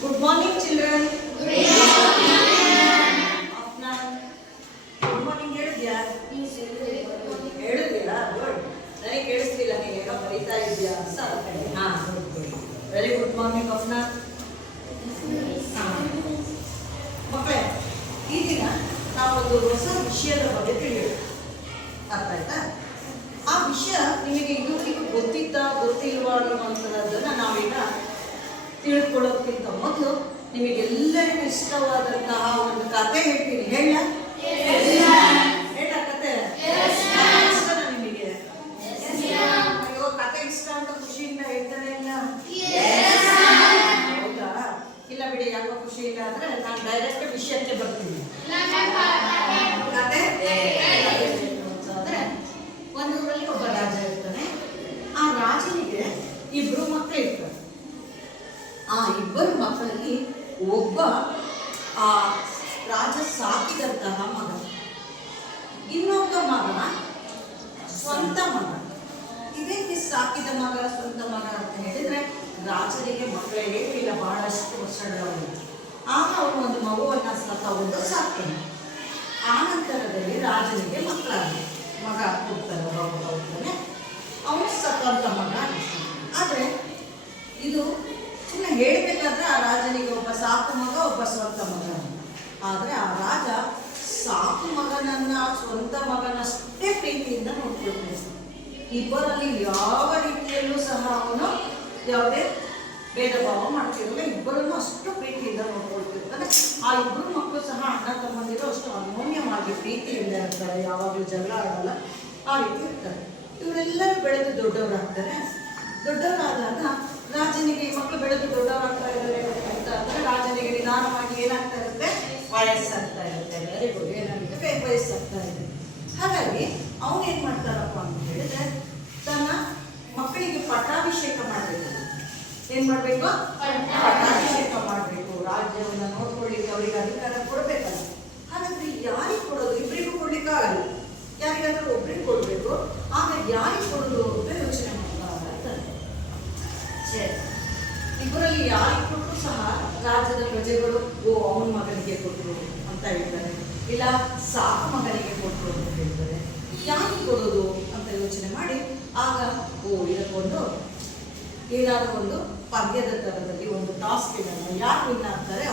Good morning, children. Good morning. ಹೇಳಿದ್ಯಾ? ಹೇಳಿದ್ಯಾ? Good. ನನಗೆ ಕೇಳಿಸ್ತಿಲ್ಲ, ನೀನು ಏನೋ ಬರೀತಾ ಇದೆಯಾ ಅಂತ. ಹಾ, ಗುಡ್. ವೆರಿ ಗುಡ್ ಮಾರ್ನಿಂಗ್ ಅಫ್ನಾ. ಮಕ್ಕಳೇ, ಈ ದಿನ ನಾವೊಂದು ಹೊಸ ವಿಷಯದ ಬಗ್ಗೆ ತಿಳಿಯೋಣ. ಅರ್ಥ ಆಯ್ತಾ? ಆ ವಿಷಯ ನಿಮಗೆ ಇದುವರೆಗೂ ಗೊತ್ತಿಲ್ವಾ ಅನ್ನುವಂಥದ್ದನ್ನು ನಾವೀಗ ತಿಳ್ಕೊಳ್ಳೋದಕ್ಕಿಂತ ಮೊದಲು ನಿಮಗೆಲ್ಲರಿಗೂ ಇಷ್ಟವಾದಂತಹ ಒಂದು ಕತೆ ಹೇಳ್ತೀನಿ. ಹೇಳ ಕತೆ ಇಷ್ಟನಾ ನಿಮಗೆ? ಅಯ್ಯೋ, ಕತೆ ಇಷ್ಟ ಅಂತ ಖುಷಿಯಿಂದ ಹೇಳ್ತಾನೆ ಇಲ್ಲ? ಹೌದಾ? ಇಲ್ಲ ಬಿಡಿ, ಯಾಕೋ ಖುಷಿ ಇಲ್ಲ ಅಂದ್ರೆ ನಾನು ಡೈರೆಕ್ಟ್ ವಿಷಯಕ್ಕೆ ಬರ್ತೀನಿ. ಕತೆ ಅಂದ್ರೆ ಒಂದು ಊರಲ್ಲಿ ಒಬ್ಬ ರಾಜ ಇರ್ತಾನೆ. ಆ ರಾಜನಿಗೆ ಇಬ್ರು ಮಕ್ಕಳು ಇರ್ತಾರೆ. ಆ ಇಬ್ಬರು ಮಕ್ಕಳಲ್ಲಿ ಒಬ್ಬ ಆ ರಾಜ ಸಾಕಿದಂತಹ ಮಗ, ಇನ್ನೊಬ್ಬ ಮಗ ಸ್ವಂತ ಮಗ. ಇದಕ್ಕೆ ಸಾಕಿದ ಮಗ ಸ್ವಂತ ಮಗ ಅಂತ ಹೇಳಿದ್ರೆ ರಾಜನಿಗೆ ಮಕ್ಕಳಿಗೆ ಇಲ್ಲ ಬಹಳಷ್ಟು ವರ್ಷಗಳವನು. ಆಗ ಅವನು ಒಂದು ಮಗುವನ್ನ ತಗೊಂಡು ಸಾಕ್ತಾನೆ. ಆ ನಂತರದಲ್ಲಿ ರಾಜನಿಗೆ ಮಕ್ಕಳಾಗಿ ಮಗ ಹುಡ್ತಾನೆ, ಒಬ್ಬ ಹುಡ್ತಾನೆ. ಅವನು ಸ್ವಂತ ಮಗ. ಆದರೆ ಇದು ಸುಮ್ಮನೆ ಹೇಳಬೇಕಾದ್ರೆ ಆ ರಾಜನಿಗೆ ಒಬ್ಬ ಸಾಕು ಮಗ, ಒಬ್ಬ ಸ್ವಂತ ಮಗ. ಆದರೆ ಆ ರಾಜ ಸಾಕು ಮಗನನ್ನ ಸ್ವಂತ ಮಗನಷ್ಟೇ ಪ್ರೀತಿಯಿಂದ ನೋಡ್ಕೊಳ್ತಾನೆ. ಇಬ್ಬರಲ್ಲಿ ಯಾವ ರೀತಿಯಲ್ಲೂ ಸಹ ಅವನು ಯಾವುದೇ ಭೇದ ಭಾವ ಮಾಡ್ತಿರಲಿಲ್ಲ. ಇಬ್ಬರನ್ನು ಅಷ್ಟು ಪ್ರೀತಿಯಿಂದ ನೋಡ್ಕೊಳ್ತಿರ್ತಾನೆ. ಆ ಇಬ್ಬರು ಮಕ್ಕಳು ಸಹ ಅಣ್ಣ ತಮ್ಮಂದಿರು ಅಷ್ಟು ಅನ್ಯೋನ್ಯವಾಗಿ ಪ್ರೀತಿಯಿಂದ ಇರ್ತಾರೆ. ಯಾವಾಗಲೂ ಜಗಳ ಆಡಲ್ಲ, ಆ ರೀತಿ ಇರ್ತಾರೆ. ಇವರೆಲ್ಲರೂ ಬೆಳೆದು ದೊಡ್ಡವರಾಗ್ತಾರೆ. ದೊಡ್ಡವರಾದಾಗ ರಾಜನಿಗೆ ಈ ಮಕ್ಕಳು ಬೆಳೆದು ದೊಡ್ಡವರಾಗ್ತಾ ಇದ್ದಾರೆ ಅಂತ ಅಂದರೆ ರಾಜನಿಗೆ ನಿಧಾನವಾಗಿ ಏನಾಗ್ತಾ ಇರುತ್ತೆ, ವಯಸ್ಸಾಗ್ತಾ ಇರುತ್ತೆ. Very good. ಏನಾಗುತ್ತೆ, ವಯಸ್ಸಾಗ್ತಾ ಇದೆ. ಹಾಗಾಗಿ ಅವನು ಏನು ಮಾಡ್ತಾರಪ್ಪ ಅಂತ ಹೇಳಿದ್ರೆ ತನ್ನ ಮಕ್ಕಳಿಗೆ ಪಟ್ಟಾಭಿಷೇಕ ಮಾಡಬೇಕು. ಏನು ಮಾಡಬೇಕು? ಪಟ್ಟಾಭಿಷೇಕ ಮಾಡಬೇಕು. ರಾಜ್ಯವನ್ನು ನೋಡ್ಕೊಳ್ಳಿಕ್ಕೆ ಅವರಿಗೆ ಅಧಿಕಾರ ಕೊಡಬೇಕಲ್ಲ. ಹಾಗಾದ್ರೆ ಯಾರಿಗೆ ಕೊಡೋದು? ಇಬ್ಬರಿಗೂ ಕೊಡ್ಲಿಕ್ಕೆ ಆಗಲ್ಲ. ಯಾರಿಗಾದ್ರೂ ಒಬ್ಬರಿಗೆ ಕೊಡಬೇಕು. ಆಗ ಯಾರಿಗೆ ಕೊಡೋದು ಅಂತ ಯೋಚನೆ ಮಾಡ್ತಾರೆ. ಸರಿ, ಇಬ್ಬರಲ್ಲಿ ಯಾರಿಗೆ ಕೊಟ್ಟರು ಸಹ ರಾಜ್ಯದ ಪ್ರಜೆಗಳು ಅವನ ಮಗನಿಗೆ ಕೊಟ್ಟರು ಅಂತ ಹೇಳ್ತಾರೆ, ಇಲ್ಲ ಸಾಕು ಮಗನಿಗೆ ಕೊಟ್ಟರು ಅಂತ ಹೇಳ್ತಾರೆ. ಯಾರಿಗೆ ಕೊಡೋದು ಅಂತ ಯೋಚನೆ ಮಾಡಿ ಆಗ ಇದಕ್ಕೊಂದು ಏನಾದರೂ ಒಂದು ಪದ್ಯದ ಥರದಲ್ಲಿ ಒಂದು ಟಾಸ್ಕ್ ಇದನ್ನು ಯಾರು ವಿನ್ ಆಗ್ತಾರೆ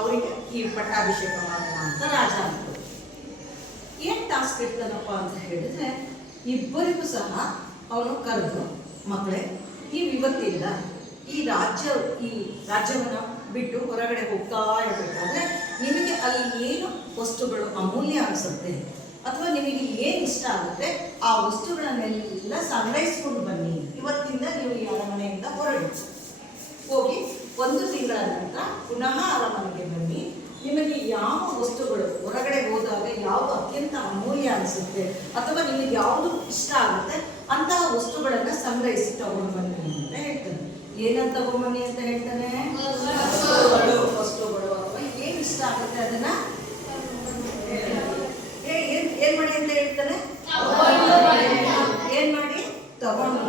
ಅವರಿಗೆ ಈ ಪಟ್ಟಾಭಿಷೇಕ ಮಾಡೋಣ ಅಂತ ರಾಜ ಅಂತಾರೆ. ಏನು ಟಾಸ್ಕ್ ಇರ್ತಾನಪ್ಪ ಅಂತ ಹೇಳಿದ್ರೆ ಇಬ್ಬರಿಗೂ ಸಹ ಅವನು ಕರೆದು, ಮಕ್ಕಳೇ, ನೀವು ಇವತ್ತಿಲ್ಲ ಈ ರಾಜ್ಯವನ್ನು ಬಿಟ್ಟು ಹೊರಗಡೆ ಹೋಗ್ತಾ ಇರಬೇಕಾದ್ರೆ ನಿಮಗೆ ಅಲ್ಲಿ ಏನು ವಸ್ತುಗಳು ಅಮೂಲ್ಯ ಅನಿಸುತ್ತೆ ಅಥವಾ ನಿಮಗೆ ಏನು ಇಷ್ಟ ಆಗುತ್ತೆ ಆ ವಸ್ತುಗಳನ್ನೆಲ್ಲ ಸಂಗ್ರಹಿಸ್ಕೊಂಡು ಬನ್ನಿ. ಇವತ್ತಿಂದ ನೀವು ಈ ಅರಮನೆಯಿಂದ ಹೋಗಿ 1 ತಿಂಗಳ ನಂತರ ಪುನಃ ಅರಮನೆಗೆ ಬನ್ನಿ. ನಿಮಗೆ ಯಾವ ವಸ್ತುಗಳು ಹೊರಗಡೆ ಹೋದಾಗ ಯಾವುದು ಅತ್ಯಂತ ಅಮೂಲ್ಯ ಅನಿಸುತ್ತೆ ಅಥವಾ ನಿಮಗೆ ಯಾವುದು ಇಷ್ಟ ಆಗುತ್ತೆ ಅಂತಹ ವಸ್ತುಗಳನ್ನು ಸಂಗ್ರಹಿಸಿ ತಗೊಂಡು ಬನ್ನಿ ಅಂತ ಹೇಳ್ತಾನೆ. ಏನಂತ ತಗೊಂಡ್ಬನ್ನಿ ಅಂತ ಹೇಳ್ತಾನೆ? ವಸ್ತುಗಳು ಅಥವಾ ಏನು ಇಷ್ಟ ಆಗುತ್ತೆ ಅದನ್ನ ಏನ್ ಮಾಡಿ ಅಂತ ಹೇಳ್ತಾನೆ? ಏನ್ ಮಾಡಿ ತಗೊಂಡು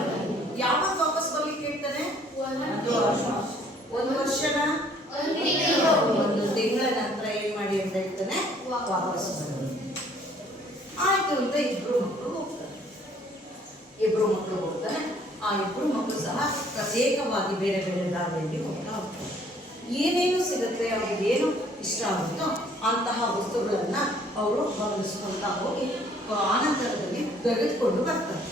ಯಾವಾಗ ವಾಪಸ್ ಬರ್ಲಿಕ್ಕೆ ಹೇಳ್ತಾನೆ? 1 ವರ್ಷನ 1 ತಿಂಗಳ ನಂತರ ಏನ್ ಮಾಡಿ ಅಂತ ಹೇಳ್ತಾನೆ? ವಾಪಸ್ ಬನ್ನಿ. ಆಯ್ತು ಅಂತ ಇಬ್ರು ಮಕ್ಕಳು ಹೋಗ್ತಾರೆ. ಆ ಇಬ್ರು ಮಕ್ಕಳು ಸಹ ಪ್ರತ್ಯೇಕವಾಗಿ ಬೇರೆ ಬೇರೆ ದಾರಿಯಲ್ಲಿ ಹೋಗ್ತಾ ಹೋಗ್ತಾರೆ. ಏನೇನು ಸಿಗುತ್ತೆ, ಅವ್ರಿಗೆ ಏನು ಇಷ್ಟ ಆಗುತ್ತೋ ಅಂತಹ ವಸ್ತುಗಳನ್ನ ಅವರು ಗಮನಿಸ್ಕೊಳ್ತಾ ಹೋಗಿ ಆನಂತರದಲ್ಲಿ ತೆಗೆದುಕೊಂಡು ಬರ್ತಾರೆ.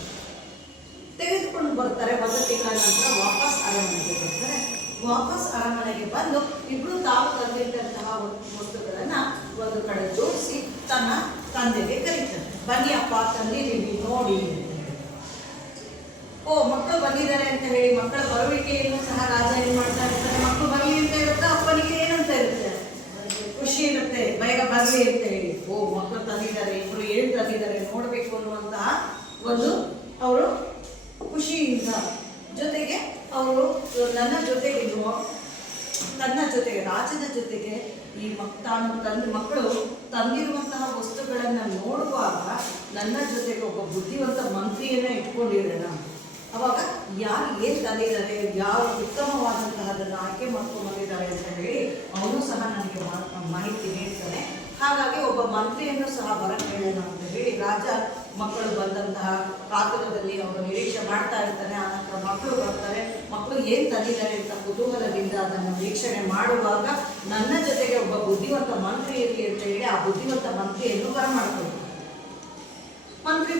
1 ತಿಂಗಳ ನಂತರ ವಾಪಸ್ ಅರಮನೆಗೆ ಬರ್ತಾರೆ. ವಾಪಸ್ ಅರಮನೆಗೆ ಬಂದು ಇಬ್ರು ತಾವು ತಂದಿಟ್ಟಂತಹ ವಸ್ತುಗಳನ್ನ ಒಂದು ಕಡೆ ಜೋಡಿಸಿ ತನ್ನ ತಂದೆಗೆ ಕರೀತಾರೆ. ಬನ್ನಿ ಅಪ್ಪ, ತಂದಿದ್ದೀವಿ ನೋಡಿ. ಮಕ್ಕಳು ಬಂದಿದ್ದಾರೆ ಅಂತ ಹೇಳಿ ಮಕ್ಕಳ ಬರುವಿಕೆಯನ್ನು ಸಹ ರಾಜ ಏನ್ ಮಾಡ್ತಾ ಇರ್ತಾರೆ? ಮಕ್ಕಳು ಬರಲಿ ಅಂತ ಇರುತ್ತೆ, ಅಪ್ಪನಿಗೆ ಏನಂತ ಇರುತ್ತೆ? ಖುಷಿ ಇರುತ್ತೆ, ಬೇಗ ಬರಲಿ ಅಂತ ಹೇಳಿ. ಮಕ್ಕಳು ತಂದಿದ್ದಾರೆ, ಇಬ್ರು ಏನು ತಂದಿದ್ದಾರೆ ನೋಡ್ಬೇಕು ಅನ್ನುವಂತಹ ಒಂದು ಅವರು ಖುಷಿಯಿಂದ ಜೊತೆಗೆ ಅವರು ನನ್ನ ಜೊತೆಗೆ ರಾಜನ ಜೊತೆಗೆ ಈ ಮಕ್ಕಳು ತಂದಿರುವಂತಹ ವಸ್ತುಗಳನ್ನು ನೋಡುವಾಗ ನನ್ನ ಜೊತೆಗೆ ಒಬ್ಬ ಬುದ್ಧಿವಂತ ಮಂತ್ರಿಯನ್ನ ಇಟ್ಕೊಂಡಿರೋಣ ಅವಾಗ ಯಾರು ಏನು ತಂದಿದ್ದಾರೆ, ಯಾವ ಉತ್ತಮವಾದಂತಹದನ್ನು ಆಯ್ಕೆ ಮಾಡ್ಕೊಂಡ್ಬಂದಿದ್ದಾರೆ ಅಂತ ಹೇಳಿ ಅವನು ಸಹ ನನಗೆ ಮಾಹಿತಿ ನೀಡ್ತಾನೆ. ಹಾಗಾಗಿ ಒಬ್ಬ ಮಂತ್ರಿಯನ್ನು ಸಹ ಬರಕ್ಕೆ ಹೇಳೋಣ ಅಂತ ಹೇಳಿ ರಾಜ ಮಕ್ಕಳು ಬಂದಂತಹ ಕಾತುರದಲ್ಲಿ ಅವನು ನಿರೀಕ್ಷೆ ಮಾಡ್ತಾ ಇರ್ತಾನೆ. ಆನಂತರ ಮಕ್ಕಳು ಬರ್ತಾರೆ. ಮಕ್ಕಳು ಏನು ತಂದಿದ್ದಾರೆ ಅಂತ ಕುತೂಹಲದಿಂದ ಅದನ್ನು ವೀಕ್ಷಣೆ ಮಾಡುವಾಗ ನನ್ನ ಜೊತೆಗೆ ಒಬ್ಬ ಬುದ್ಧಿವಂತ ಮಂತ್ರಿ ಇರಲಿ ಅಂತ ಹೇಳಿ ಆ ಬುದ್ಧಿವಂತ ಮಂತ್ರಿಯನ್ನು ಬರಮಾಡ್ಕೊಳ್ತಾನೆ. ಮಂತ್ರಿ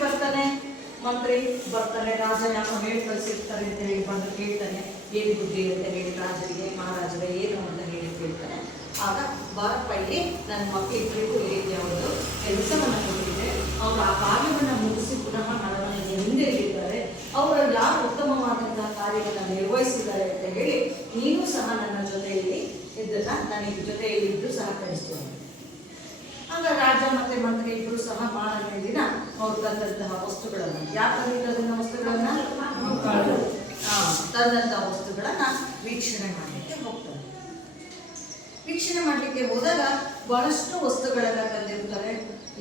ಬರ್ತಾನೆ. ರಾಜ ಯಾಕೋ ಹೇಳಿ ಕಳಿಸಿರ್ತಾರೆ ಅಂತ ಹೇಳಿ ಬಂದು ಕೇಳ್ತಾನೆ, ಏನು ಬುದ್ಧಿ ಅಂತ ಹೇಳಿ ರಾಜರಿಗೆ, ಮಹಾರಾಜರೇ ಏನು ಅಂತ ಹೇಳಿ ಕೇಳ್ತಾನೆ. ಆಗ ಬಾರಪ್ಪ, ಇಲ್ಲಿ ನನ್ನ ಮಕ್ಕಳಿಬ್ಬರಿಗೂ ಈ ರೀತಿಯ ಒಂದು ಕೆಲಸವನ್ನು ಕೊಟ್ಟಿದೆ, ಅವರು ಆ ಕಾರ್ಯವನ್ನು ಮುಗಿಸಿ ಪುನಃ ನರಮನೆಗೆ ಹಿಂದಿರುಗಿದ್ದಾರೆ. ಅವರು ಯಾರು ಉತ್ತಮವಾದಂತಹ ಕಾರ್ಯವನ್ನು ನಿರ್ವಹಿಸಿದ್ದಾರೆ ಅಂತ ಹೇಳಿ ನೀನು ಸಹ ನನ್ನ ಜೊತೆಯಲ್ಲಿ ಇದ್ದನ್ನ ನನಗೆ ಜೊತೆಯಲ್ಲಿ ಇದ್ದು ಸಹಕರಿಸ್ತೇನೆ. ಆಗ ರಾಜ ಮತ್ತೆ ಮಂತ್ರಿ ಇಬ್ಬರು ಸಹ ಮಾರನೇ ದಿನ ಅವ್ರು ತಂದಂತಹ ವಸ್ತುಗಳನ್ನು, ಯಾಕಂದ್ರೆ ತಂದಂತಹ ವಸ್ತುಗಳನ್ನ ವೀಕ್ಷಣೆ ಮಾಡಲಿಕ್ಕೆ ಹೋಗ್ತಾರೆ. ವೀಕ್ಷಣೆ ಮಾಡಲಿಕ್ಕೆ ಹೋದಾಗ ಬಹಳಷ್ಟು ವಸ್ತುಗಳನ್ನ ತಂದಿರ್ತಾರೆ.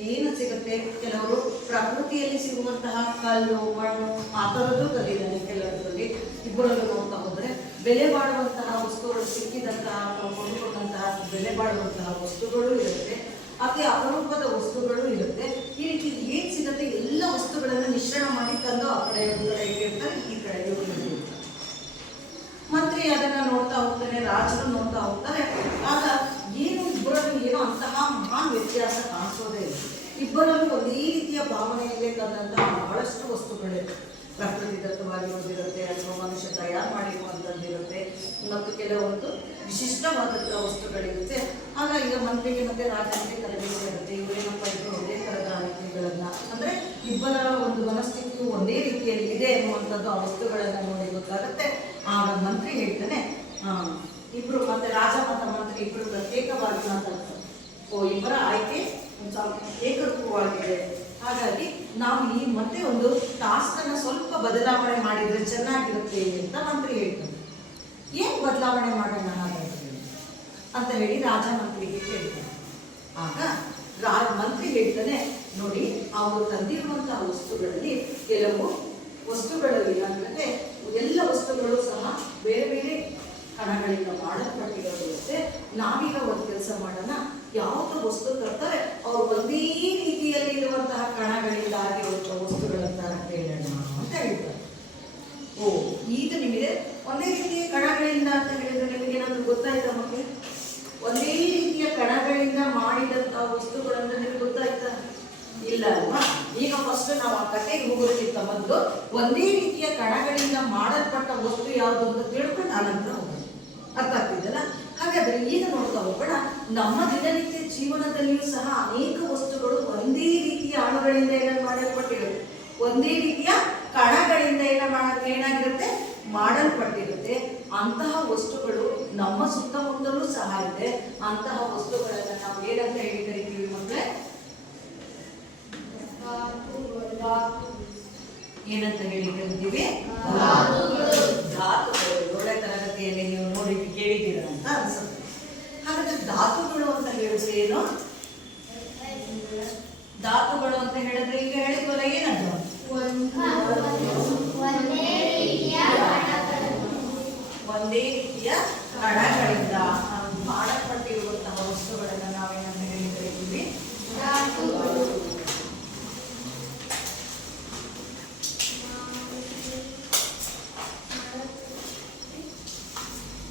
ಏನು ಸಿಗುತ್ತೆ, ಕೆಲವರು ಪ್ರಕೃತಿಯಲ್ಲಿ ಸಿಗುವಂತಹ ಕಲ್ಲು, ಮಣ್ಣು ಆ ಥರದ್ದು ತಂದಿದ್ದಾನೆ. ಕೆಲವರಲ್ಲಿ ಇಬ್ಬರಲ್ಲೂ ನೋಡ್ತಾ ಹೋದರೆ ಬೆಲೆ ಬಾಳುವಂತಹ ವಸ್ತುಗಳು ಸಿಕ್ಕಿದಂತಹ ಕೊಂಡುಕೊಂಡಂತಹ ಬೆಲೆ ಬಾಳುವಂತಹ ವಸ್ತುಗಳು ಇರುತ್ತೆ, ಅತಿ ಅಪರೂಪದ ವಸ್ತುಗಳು ಇರುತ್ತೆ. ಈ ರೀತಿ ಏನು ಸಿಗುತ್ತೆ ಎಲ್ಲ ವಸ್ತುಗಳನ್ನು ಮಿಶ್ರಣ ಮಾಡಿ ತಂದು ಆ ಕಡೆ ಇಟ್ಟಿರ್ತಾರೆ, ಈ ಕಡೆ ಇಟ್ಟಿರ್ತಾರೆ. ಮಂತ್ರಿ ಅದನ್ನ ನೋಡ್ತಾ ಹೋಗ್ತಾನೆ, ರಾಜರು ನೋಡ್ತಾ ಹೋಗ್ತಾರೆ. ಆಗ ಏನು ಇಬ್ಬರಲ್ಲೂ ಏನೋ ಅಂತಹ ಮಹಾನ್ ವ್ಯತ್ಯಾಸ ಕಾಣಿಸೋದೇ ಇಲ್ಲ. ಇಬ್ಬರಲ್ಲೂ ಒಂದೇ ರೀತಿಯ ಭಾವನೆಯಲ್ಲೇ ತಂದಂತಹ ಬಹಳಷ್ಟು ವಸ್ತುಗಳಿರುತ್ತೆ. ಪ್ರಕೃತಿ ದತ್ತವಾಗಿರೋದಿರುತ್ತೆ, ಅಥವಾ ಮನುಷ್ಯ ತಯಾರು ಮಾಡಿರುವಂಥದ್ದಿರುತ್ತೆ, ಮತ್ತು ಕೆಲವೊಂದು ವಿಶಿಷ್ಟವಾದಂತಹ ವಸ್ತುಗಳಿರುತ್ತೆ. ಆಗ ಈಗ ಮಂತ್ರಿಗೆ ಮತ್ತೆ ರಾಜನಿಗೆ ತರಬೇತಿ ಇರುತ್ತೆ. ಇವರೇನಪ್ಪ ಇಬ್ಬರು ಒಂದೇ ಥರದ ಆಯ್ಕೆಗಳನ್ನ, ಅಂದರೆ ಇಬ್ಬರ ಒಂದು ಮನಸ್ಥಿತಿಯು ಒಂದೇ ರೀತಿಯಲ್ಲಿ ಇದೆ ಎನ್ನುವಂಥದ್ದು ಆ ವಸ್ತುಗಳನ್ನು ನೋಡಿ ಗೊತ್ತಾಗುತ್ತೆ. ಆಗ ಮಂತ್ರಿ ಹೇಳ್ತಾನೆ, ಇಬ್ರು ಮತ್ತೆ ರಾಜ ಮತ್ತು ಮಂತ್ರಿ ಇಬ್ಬರು ಪ್ರತ್ಯೇಕವಾಗಿ ಮಾತಾಡ್ತಾರೆ. ಇಬ್ಬರ ಆಯ್ಕೆ ಏಕರೂಪವಾಗಿದೆ. ಹಾಗಾಗಿ ನಾವು ಈ ಮತ್ತೆ ಒಂದು ಟಾಸ್ಕ್ ಅನ್ನು ಸ್ವಲ್ಪ ಬದಲಾವಣೆ ಮಾಡಿದ್ರೆ ಚೆನ್ನಾಗಿರುತ್ತೆ ಅಂತ ಮಂತ್ರಿ ಹೇಳ್ತಾರೆ. ಏನು ಬದಲಾವಣೆ ಮಾಡೋಣ ಅಂತ ಹೇಳಿ ರಾಜ ಮಂತ್ರಿಗೆ ಕೇಳ್ತಾರೆ. ಆಗ ಮಂತ್ರಿ ಹೇಳ್ತಾನೆ, ನೋಡಿ, ಅವರು ತಂದಿರುವಂತಹ ವಸ್ತುಗಳಲ್ಲಿ ಕೆಲವು ವಸ್ತುಗಳು ಏನಂದ್ರೆ ಎಲ್ಲ ವಸ್ತುಗಳು ಸಹ ಬೇರೆ ಬೇರೆ ಕಣಗಳಿಂದ ಮಾಡಲ್ಪಟ್ಟಿರೋದಿರುತ್ತೆ. ನಾವೀಗ ಒಂದು ಕೆಲಸ ಮಾಡೋಣ, ಯಾವುದು ವಸ್ತು ತರ್ತಾರೆ ಅವರು ಒಂದೇ ರೀತಿಯಲ್ಲಿ ಇರುವಂತಹ ಕಣಗಳಿಂದ ಆಗಿರುವಂತಹ ವಸ್ತುಗಳನ್ನ ಕೇಳೋಣ ಅಂತ ಹೇಳ್ತಾರೆ. ಈಗ ನಿಮಗೆ ಒಂದೇ ರೀತಿಯ ಕಣಗಳಿಂದ ಅಂತ ಹೇಳಿದ್ರೆ ನಿಮಗೇನಾದ್ರೂ ಗೊತ್ತಾಯ್ತಾ ಮಕ್ಕಳು? ಒಂದೇ ರೀತಿಯ ಕಣಗಳಿಂದ ಮಾಡಿದಂತಹ ವಸ್ತುಗಳನ್ನ ನಿಮಗೆ ಗೊತ್ತಾಯ್ತಾ? ಇಲ್ಲ ಅಲ್ವಾ? ಈಗ ಫಸ್ಟ್ ನಾವು ಆ ಕಥೆಗೆ ಹೋಗೋದಕ್ಕಿಂತ ಮೊದಲು ಒಂದೇ ರೀತಿಯ ಕಣಗಳಿಂದ ಮಾಡಲ್ಪಟ್ಟ ವಸ್ತು ಯಾವುದು ಅಂತ ತಿಳ್ಕೊಂಡು ಆನಂತರ ಹೋಗೋಣ. ಅರ್ಥ ಆಗ್ತಿದ್ದಲ್ಲ? ಹಾಗಾದ್ರೆ ಈಗ ನೋಡ್ತಾ ಹೋಗೋಣ, ನಮ್ಮ ದಿನನಿತ್ಯ ಜೀವನದಲ್ಲಿಯೂ ಸಹ ಅನೇಕ ವಸ್ತುಗಳು ಒಂದೇ ರೀತಿಯ ಅಣುಗಳಿಂದ ಮಾಡಲ್ಪಟ್ಟಿರುತ್ತೆ, ಒಂದೇ ರೀತಿಯ ಕಣಗಳಿಂದ ಏನಾಗಿರುತ್ತೆ ಮಾಡಲ್ಪಟ್ಟಿರುತ್ತೆ. ಅಂತಹ ವಸ್ತುಗಳು ನಮ್ಮ ಸುತ್ತಮುತ್ತಲೂ ಸಹ ಇದೆ. ಅಂತಹ ವಸ್ತುಗಳನ್ನ ನಾವು ಏನಂತ ಹೇಳಿ ಕರಿತೀವಿ ಮಕ್ಕಳೇ? ಏನಂತ ಹೇಳಿ ಕರಿತೀವಿ? ಧಾತುಗಳು. ಏಳನೇ ತರಗತಿಯಲ್ಲಿ ನೀವು ನೋಡಿ ಕೇಳಿದ್ದೀರ ಅಂತ ಅನ್ಸುತ್ತೆ. ಹಾಗಾದ್ರೆ ಧಾತುಗಳು ಅಂತ ಹೇಳಿದ್ರೆ ಏನು? ಧಾತುಗಳು ಅಂತ ಹೇಳಿದ್ರೆ ಈಗ ಹೇಳಿದ್ವಲ್ಲ, ಏನದು? ಒಂದೇ ರೀತಿಯ ಕಣಗಳಿಂದ ಮಾಡಲ್ಪಟ್ಟಿರುವಂತಹ ವಸ್ತುಗಳನ್ನ ನಾವೇನಂತ ಹೇಳಿ ಕರಿತೀವಿ? ಧಾತುಗಳು.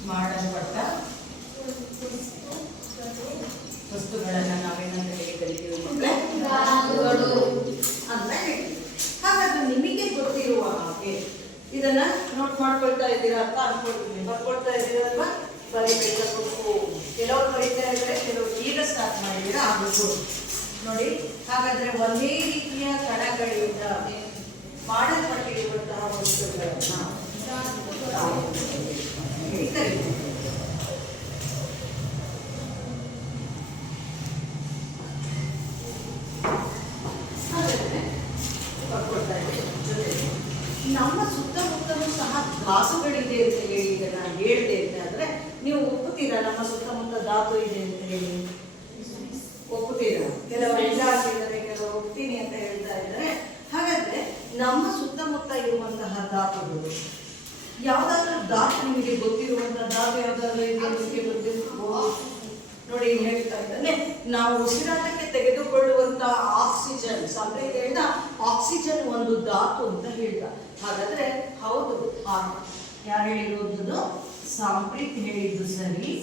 ಮಾಡಲ್ಪಟ್ಟ ವಸ್ತುಗಳನ್ನ ನಾವೇನಂತ ಹೇಳಿ ಕರಿತೀವಿ ಮಕ್ಕಳೇ? ಧಾತುಗಳು ಅಂತ ಹೇಳ್ತೀವಿ. ಹಾಗಾದ್ರೆ ನಿಮಗೆ ಗೊತ್ತಿರುವ ಹಾಗೆ ಇದನ್ನ ನೋಟ್ ಮಾಡ್ಕೊಳ್ತಾ ಇದ್ದೀರಾ ಅಂತ ಅನ್ಕೊಳ್ತೀನಿ. ಬರ್ಕೊಳ್ತಾ ಇದ್ದೀರಲ್ವಾ? ಬರೀಬೇಕು. ಕೆಲವರು ಬರೀತಾ ಇದ್ದಾರೆ, ಕೆಲವರು ಈಗ ಸ್ಟಾರ್ಟ್ ಮಾಡಿದ್ದೀರಾ, ಆಗಬೇಕು ನೋಡಿ. ಹಾಗಾದ್ರೆ ಒಂದೇ ರೀತಿಯ ಕಣಗಳಿಂದ ಮಾಡಲ್ಪಟ್ಟಿರುವಂತಹ ವಸ್ತುಗಳನ್ನ ಕರೀತೀವಿ. ನಮ್ಮ ಸುತ್ತಮುತ್ತಲೂ ಸಹ ಧಾತುಗಳಿದೆ ಅಂತ ಹೇಳಿ ಈಗ ನಾನು ಹೇಳಿದೆ ಅಂತ ಆದ್ರೆ ನೀವು ಒಪ್ಪುತ್ತೀರಾ? ನಮ್ಮ ಸುತ್ತಮುತ್ತ ಧಾತು ಇದೆ ಅಂತ ಹೇಳಿ ಒಪ್ಪುತ್ತೀರಾ? ಕೆಲವರು ಇಲ್ಲ ಅಂತಿದ್ದಾರೆ, ಕೆಲವರು ಒಪ್ತೀನಿ ಅಂತ ಹೇಳ್ತಾ ಇದ್ದಾರೆ. ಹಾಗಾದ್ರೆ ನಮ್ಮ ಸುತ್ತಮುತ್ತ ಇರುವಂತಹ ಧಾತುಗಳು. ಯಾವ್ದಾದ್ರು ಧಾತು ನಿಮಗೆ ಗೊತ್ತಿರುವಂತಹ ಧಾತು ಯಾವ್ದಾದ್ರು ನಿಮಗೆ ಗೊತ್ತಿರ್ಬೋದು ನೋಡಿ. ಹೇಳ್ತಾ ಇದ್ದಾನೆ, ನಾವು ಉಸಿರಾಟಕ್ಕೆ ತೆಗೆದುಕೊಳ್ಳುವಂತಹ ಆಕ್ಸಿಜನ್, ಸಂಪ್ರೀತಿಯಿಂದ ಆಕ್ಸಿಜನ್ ಒಂದು ಧಾತು ಅಂತ ಹೇಳ್ದ. ಹಾಗಾದ್ರೆ ಹೌದು, ಯಾರು ಹೇಳಿರೋದು? ಸಾಂಪ್ರೀತ್ ಹೇಳಿದ್ದು ಸರಿ.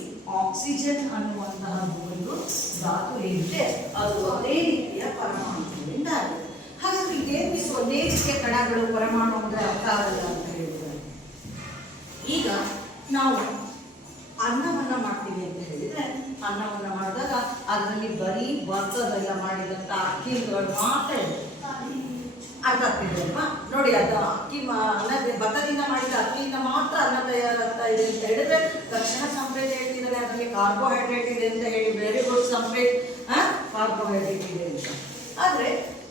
ಆಕ್ಸಿಜನ್ ಅನ್ನುವಂತಹ ಒಂದು ಧಾತು ಏನಿದೆ ಅದು ಅದೇ ರೀತಿಯ ಪರಮಾಣುಗಳಿಂದ ಆಗಿದೆ. ಹಾಗಾದ್ರೆ ಇದೇನು ಒಂದೇ ರೀತಿಯ ಕಣಗಳು ಪರಮಾಣು ಅಂದ್ರೆ ಅರ್ಥ ಆಗಲ್ಲ ಅಂತ ಹೇಳಿದ್ದಾರೆ. ಈಗ ನಾವು ಅನ್ನವನ್ನ ಮಾಡ್ತೀವಿ ಅಂತ ಹೇಳಿದ್ರೆ, ಅನ್ನವನ್ನ ಮಾಡಿದಾಗ ಅದರಲ್ಲಿ ಬರೀ ಭತ್ತದೆಲ್ಲ ಮಾಡಿದಂತ ಅಕ್ಕಿಗಳು ಮಾತ್ರ ಇದೆ. ಅರ್ಥ ಆಗ್ತಿದೆ ಅಲ್ವಾ? ನೋಡಿ, ಅದು ಅಕ್ಕಿ ಅನ್ನದ ಭತ್ತದಿಂದ ಮಾಡಿದ ಅಕ್ಕಿಯಿಂದ ಮಾತ್ರ ಅನ್ನ ತಯಾರಾಗ್ತಾ ಇದೆ ಅಂತ ಹೇಳಿದ್ರೆ, ತಕ್ಷಣ ಸಂಪ್ರೇಟ್ ಹೇಳ್ತಿದ್ದಾರೆ ಅದರಲ್ಲಿ ಕಾರ್ಬೋಹೈಡ್ರೇಟ್ ಇದೆ ಅಂತ ಹೇಳಿ, ವೆರಿ ಗುಡ್ ಸಂಪ್ರೇಟ್, ಕಾರ್ಬೋಹೈಡ್ರೇಟ್ ಇದೆ ಅಂತ. ಆದ್ರೆ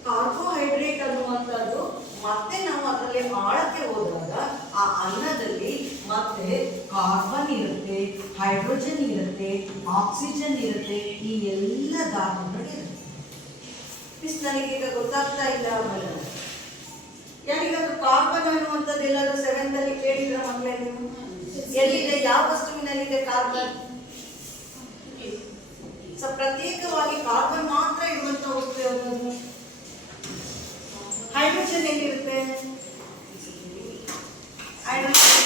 ಕಾರ್ಬೋಹೈಡ್ರೇಟ್ ಅನ್ನುವಂಥದ್ದು ಮತ್ತೆ ನಾವು ಅದರಲ್ಲಿ ಆಳಕ್ಕೆ ಹೋದಾಗ ಆ ಅನ್ನದಲ್ಲಿ ಮತ್ತೆ ಕಾರ್ಬನ್ ಇರುತ್ತೆ, ಹೈಡ್ರೋಜನ್ ಇರುತ್ತೆ, ಆಕ್ಸಿಜನ್ ಇರುತ್ತೆ, ಈ ಎಲ್ಲ ಧಾತುಗಳು ಇರುತ್ತೆ. ನನಗೀಗ ಗೊತ್ತಾಗ್ತಾ ಇಲ್ಲ. ಆಮೇಲೆ ಯಾರಿಗಾದ್ರೂ ಕಾರ್ಬನ್ ಅನ್ನುವಂಥದ್ದು ಎಲ್ಲಾದ್ರೂ 7th ಅಲ್ಲಿ ಕೇಳಿದ್ರ ಮಕ್ಕಳೇ ನೀವು? ಎಲ್ಲಿದೆ? ಯಾವ ವಸ್ತುವಿನಲ್ಲಿದೆ ಕಾರ್ಬನ್? ಪ್ರತ್ಯೇಕವಾಗಿ ಕಾರ್ಬನ್ ಮಾತ್ರ ಇರುವಂತ ವಸ್ತು ಯಾವುದು? ಹೈಡ್ರೋಜನ್ ಎಲ್ಲಿರುತ್ತೆ? Hydrogen,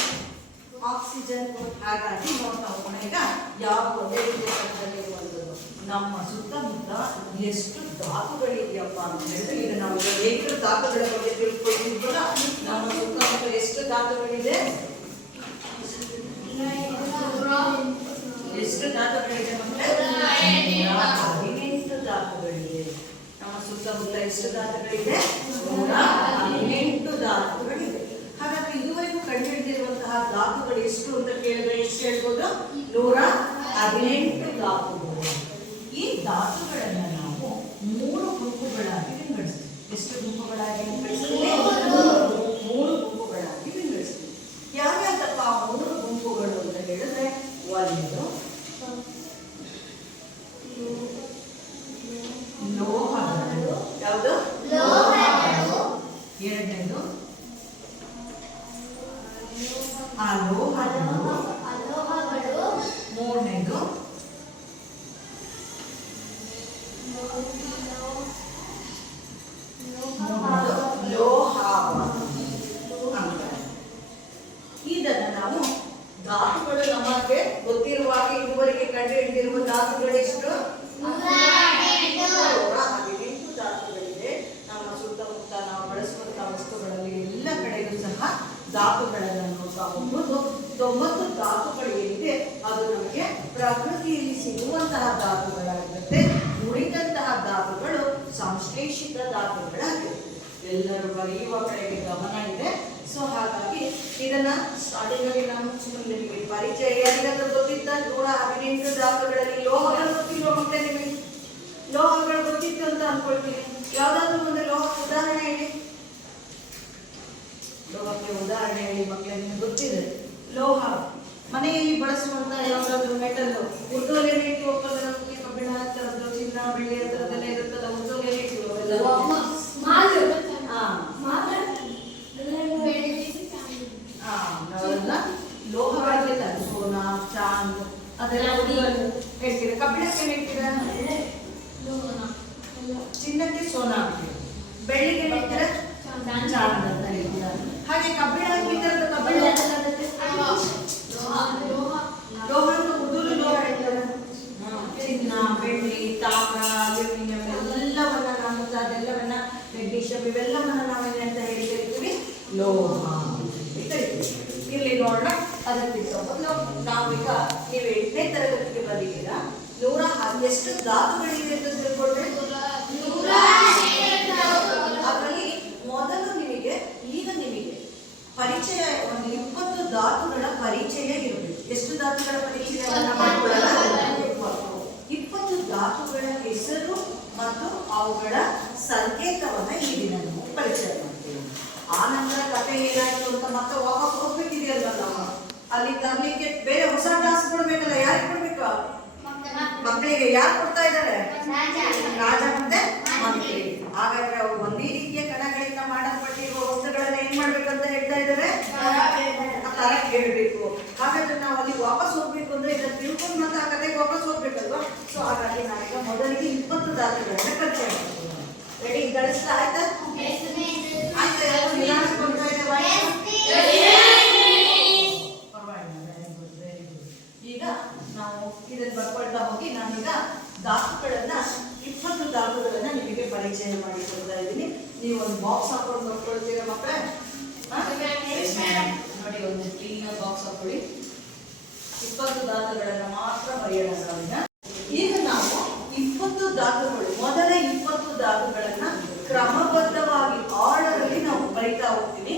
oxygen. ಹಾಗಾಗಿ ನೋಡ್ತಾ ಹೋಗೋಣ ಈಗ ಯಾವ ಒಂದೇ ಇರುವಂಥದ್ದು. ನಮ್ಮ ಸುತ್ತಮುತ್ತ ಎಷ್ಟು ಧಾತುಗಳಿದೆಯಪ್ಪ ಅಂತ ಹೇಳಿದ್ರೆ, ಈಗ ನಾವು ಏಕರು ಧಾತುಗಳ ಬಗ್ಗೆ ತಿಳ್ಕೊಳ್ತಿದ್ವಲ್ಲ, ನಮ್ಮ ಸುತ್ತಮುತ್ತ ಎಷ್ಟು ಧಾತುಗಳಿದೆ? ಎಷ್ಟು ಧಾತುಗಳಿದೆ ಮಕ್ಕಳೇ? 18 ಧಾತುಗಳಿದೆ. ನಮ್ಮ ಸುತ್ತಮುತ್ತ ಎಷ್ಟು ಧಾತುಗಳಿದೆ? 118 ಧಾತುಗಳಿದೆ. ಹಾಗಾದ್ರೆ ಇದುವರೆಗೂ ಕಂಡುಹಿಡಿದಿರುವಂತಹ ಧಾತುಗಳು ಎಷ್ಟು ಅಂತ ಕೇಳಿದ್ರೆ ಎಷ್ಟು ಹೇಳ್ಬೋದು? 118 ಧಾತುಗಳು. ಈ ಧಾತುಗಳನ್ನ ನಾವು 3 ಗುಂಪುಗಳಾಗಿ ವಿಂಗಡಿಸ್ತೀವಿ. ಎಷ್ಟು ಗುಂಪುಗಳಾಗಿ ವಿಂಗಡಿಸ್ತೀವಿ? 3 ಗುಂಪುಗಳಾಗಿ ವಿಂಗಡಿಸ್ತೀವಿ. ಯಾವ್ಯಾವ್ದಪ್ಪ 3 ಗುಂಪುಗಳು ಅಂತ ಹೇಳಿದ್ರೆ, ಒಂದನೇದು ಲೋಹಗಳು. ಯಾವುದು? ಲೋಹಗಳು. ಎರಡನೇದು ಅಲೋಹಗಳು. ಮೂರನೇದು ಲೋಹಾವ. ಇದನ್ನ ನಾವು ಧಾತುಗಳು ನಮಗೆ ಗೊತ್ತಿರುವಾಗ ಇದುವರೆಗೆ ಕಂಡು ಹಿಡಿದಿರುವ ಧಾತುಗಳು ಎಷ್ಟು? 118 ಧಾತುಗಳಿದೆ. ನಮ್ಮ ಸುತ್ತಮುತ್ತ ನಾವು ಬಳಸುವಂತಹ ವಸ್ತುಗಳಲ್ಲಿ ಎಲ್ಲ ಕಡೆಗೂ ಸಹ ಧಾತುಗಳನ್ನು ನೋಡ್ತಾ ಹೋಗ್ಬೋದು. 90 ಧಾತುಗಳು ಏನಿದೆ ಅದು ನಮಗೆ ಪ್ರಕೃತಿಯಲ್ಲಿ ಸಿಗುವಂತಹ ಧಾತುಗಳಾಗಿರುತ್ತೆ. ಉಳಿದಂತಹ ಧಾತುಗಳು ಸಂಶ್ಲೇಷಿತ ಧಾತುಗಳಾಗಿರುತ್ತೆ. ಎಲ್ಲರೂ ಬರೆಯುವ ಕಡೆಗೆ ಗಮನ ಇದೆ. ಸೊ ಹಾಗಾಗಿ ಇದನ್ನ ಸ್ಟಾರ್ಟಿಂಗ್ ನಾನು ನಿಮಗೆ ಪರಿಚಯ ಯಾರಿಗಾದ್ರೂ ಗೊತ್ತಿದ್ದ 118 ಧಾತುಗಳಲ್ಲಿ ಲೋಹಗಳು ಗೊತ್ತಿರುವ ಮತ್ತೆ ನಿಮಗೆ ಲೋಹಗಳು ಗೊತ್ತಿತ್ತು ಅಂತ ಅನ್ಕೊಳ್ತೀನಿ. ಯಾವ್ದಾದ್ರು ಒಂದು ಲೋಹಕ್ಕೆ ಉದಾಹರಣೆ ಹೇಳಿ. ಲೋಹಕ್ಕೆ ಉದಾಹರಣೆ ಹೇಳಿ ಮಕ್ಕಳೇ, ನಿಮ್ಗೆ ಗೊತ್ತಿದೆ. ಲೋಹ ಮನೆಯಲ್ಲಿ ಬಳಸುವಂತ ಯಾವ್ದಾದ್ರು ಮೆಟಲ್, ಉರ್ದೋಲೆಯಲ್ಲಿ ಇಟ್ಟು ಒಪ್ಪಂದಕ್ಕೆ ಕಬ್ಬಿಣ, ಥರದ್ದು ಚಿನ್ನ, ಬೆಳ್ಳಿ ಥರದ್ದೆಲ್ಲ ಇರುತ್ತಲ್ಲ, ಉರ್ದೋಲೆಯಲ್ಲಿ ಇಟ್ಟು ಲೋಹಗಳಿಲ್ಲ. ಸೋನಾ, ಚಾಂದ್ ಅದೆಲ್ಲ ಹೇಳ್ತೀರ. ಕಬ್ಬಿಣಕ್ಕೆ ಹೇಳ್ತೀರ? ಚಿನ್ನಕ್ಕೆ ಸೋನಾ ಅಂತೀರ. ಬೆಳ್ಳಿಗೆ ಹೇಳ್ತೀರ? ಚಾಂದ್ ಅಂತ ಹೇಳ್ತೀರ. ಹಾಗೆ ಕಬ್ಬಿಣ ಈ ತರದ ಕಬ್ಬಿಣ ಲೋಹ ಉದುರು ಲೋಹ ಹೇಳ್ತಾರೆ. ಚಿನ್ನ, ಬೆಳ್ಳಿ, ತಾಮ್ರ, ಅಲ್ಯೂಮಿನಿಯಂ ಎಲ್ಲವನ್ನ ನಾವು ಅದೆಲ್ಲವನ್ನ ಮೆಗ್ನೀಷಿಯಂ ಇವೆಲ್ಲವನ್ನ ನಾವೇನೆ ಅಂತ ಹೇಳಿ ಕರಿತೀವಿ? ಲೋಹ ಕರಿತೀವಿ. ಇಲ್ಲಿ ನೋಡೋಣ. ಅದಕ್ಕಿಂತ ಮೊದಲು ನಾವೀಗ ನೀವು 8ನೇ ತರಗತಿಗೆ ಬಂದಿದ್ದೀರಾ. ಎಷ್ಟು ಧಾತುಗಳಿವೆ ಅಂತ ತಿಳ್ಕೊಂಡ್ರೆ, ಅದರಲ್ಲಿ ಮೊದಲು ನಿಮಗೆ ಪರಿಚಯ ಒಂದು 20 ಧಾತುಗಳ ಪರಿಚಯ ಇರಬೇಕು. ಎಷ್ಟು ಧಾತುಗಳ ಪರಿಚಯವನ್ನ ಮಾಡಿಕೊಳ್ಳೋಣ? 20 ಧಾತುಗಳ ಹೆಸರು ಮತ್ತು ಅವುಗಳ ಸಂಕೇತವನ್ನ ಈ ದಿನ ನಾವು ಪರಿಚಯ ಮಾಡ್ತೀವಿ. ಆ ನಂತರ ಕಥೆ ಏನಾಯ್ತು ಅಂತ ಮತ್ತೆ ವಾಪಸ್ ಹೋಗ್ಬೇಕಿದೆಯಲ್ವ ನಾವು ಅಲ್ಲಿ ತರಲಿಕ್ಕೆ ಬೇರೆ ಹೊಸ ಟಾಸ್ಕ್ ಕೊಡ್ಬೇಕಲ್ಲ. ಯಾರಿಗೆ ಕೊಡ್ಬೇಕು? ಮಕ್ಕಳಿಗೆ. ಯಾರು ಕೊಡ್ತಾ ಇದ್ದಾರೆ? ರಾಜ ಮತ್ತೆ ಮಂತ್ರಿ. ಹಾಗಾದ್ರೆ ಅವರು ಒಂದೇ ರೀತಿಯ ಕಣಗಳಿಂದ ಮಾಡಲ್ಪಟ್ಟಿರುವ ಸೊ ಹಾಗಾಗಿ ನಾನೀಗ ಮೊದಲಿಗೆ 20 ಧಾತುಗಳನ್ನ ಪರಿಚಯ ಮಾಡ್ತೀನಿ. ರೆಡಿ? ಗಳಿಸ್ತಾ ಆಯ್ತಾ? ಆಯ್ತಾ? ಯಾರು ನಿಧಾನ ಕೊಡ್ತಾ ಇದೆ ವಾಯ್ಸ್? ಈಗ ನಾವು ಇದನ್ನು ಬರ್ಕೊಳ್ತಾ ಹೋಗಿ ನಾನೀಗ ಧಾತುಗಳನ್ನ 20 ಧಾತುಗಳನ್ನ ನಿಮಗೆ ಪರಿಚಯ ಮಾಡಿಕೊಡ್ತಾ ಇದ್ದೀನಿ. ನೀವು ಒಂದು ಬಾಕ್ಸ್ ಹಾಕೊಂಡು ಬರ್ಕೊಳ್ತೀರಾ ಮಕ್ಕಳೇ? ನೋಡಿ, ಒಂದು ಕ್ಲೀನ್ ಬಾಕ್ಸ್ ಹಾಕೊಳ್ಳಿ. 20 ಧಾತುಗಳನ್ನ ಮಾತ್ರ ಬರೆಯೋಣ ನಾವೀಗ. ಈಗ ನಾವು 20 ಧಾತುಗಳು, ಮೊದಲ 20 ಧಾತುಗಳನ್ನ ಕ್ರಮಬದ್ಧವಾಗಿ ಆರ್ಡರ್ ಅಲ್ಲಿ ನಾವು ಬರೀತಾ ಹೋಗ್ತೀವಿ.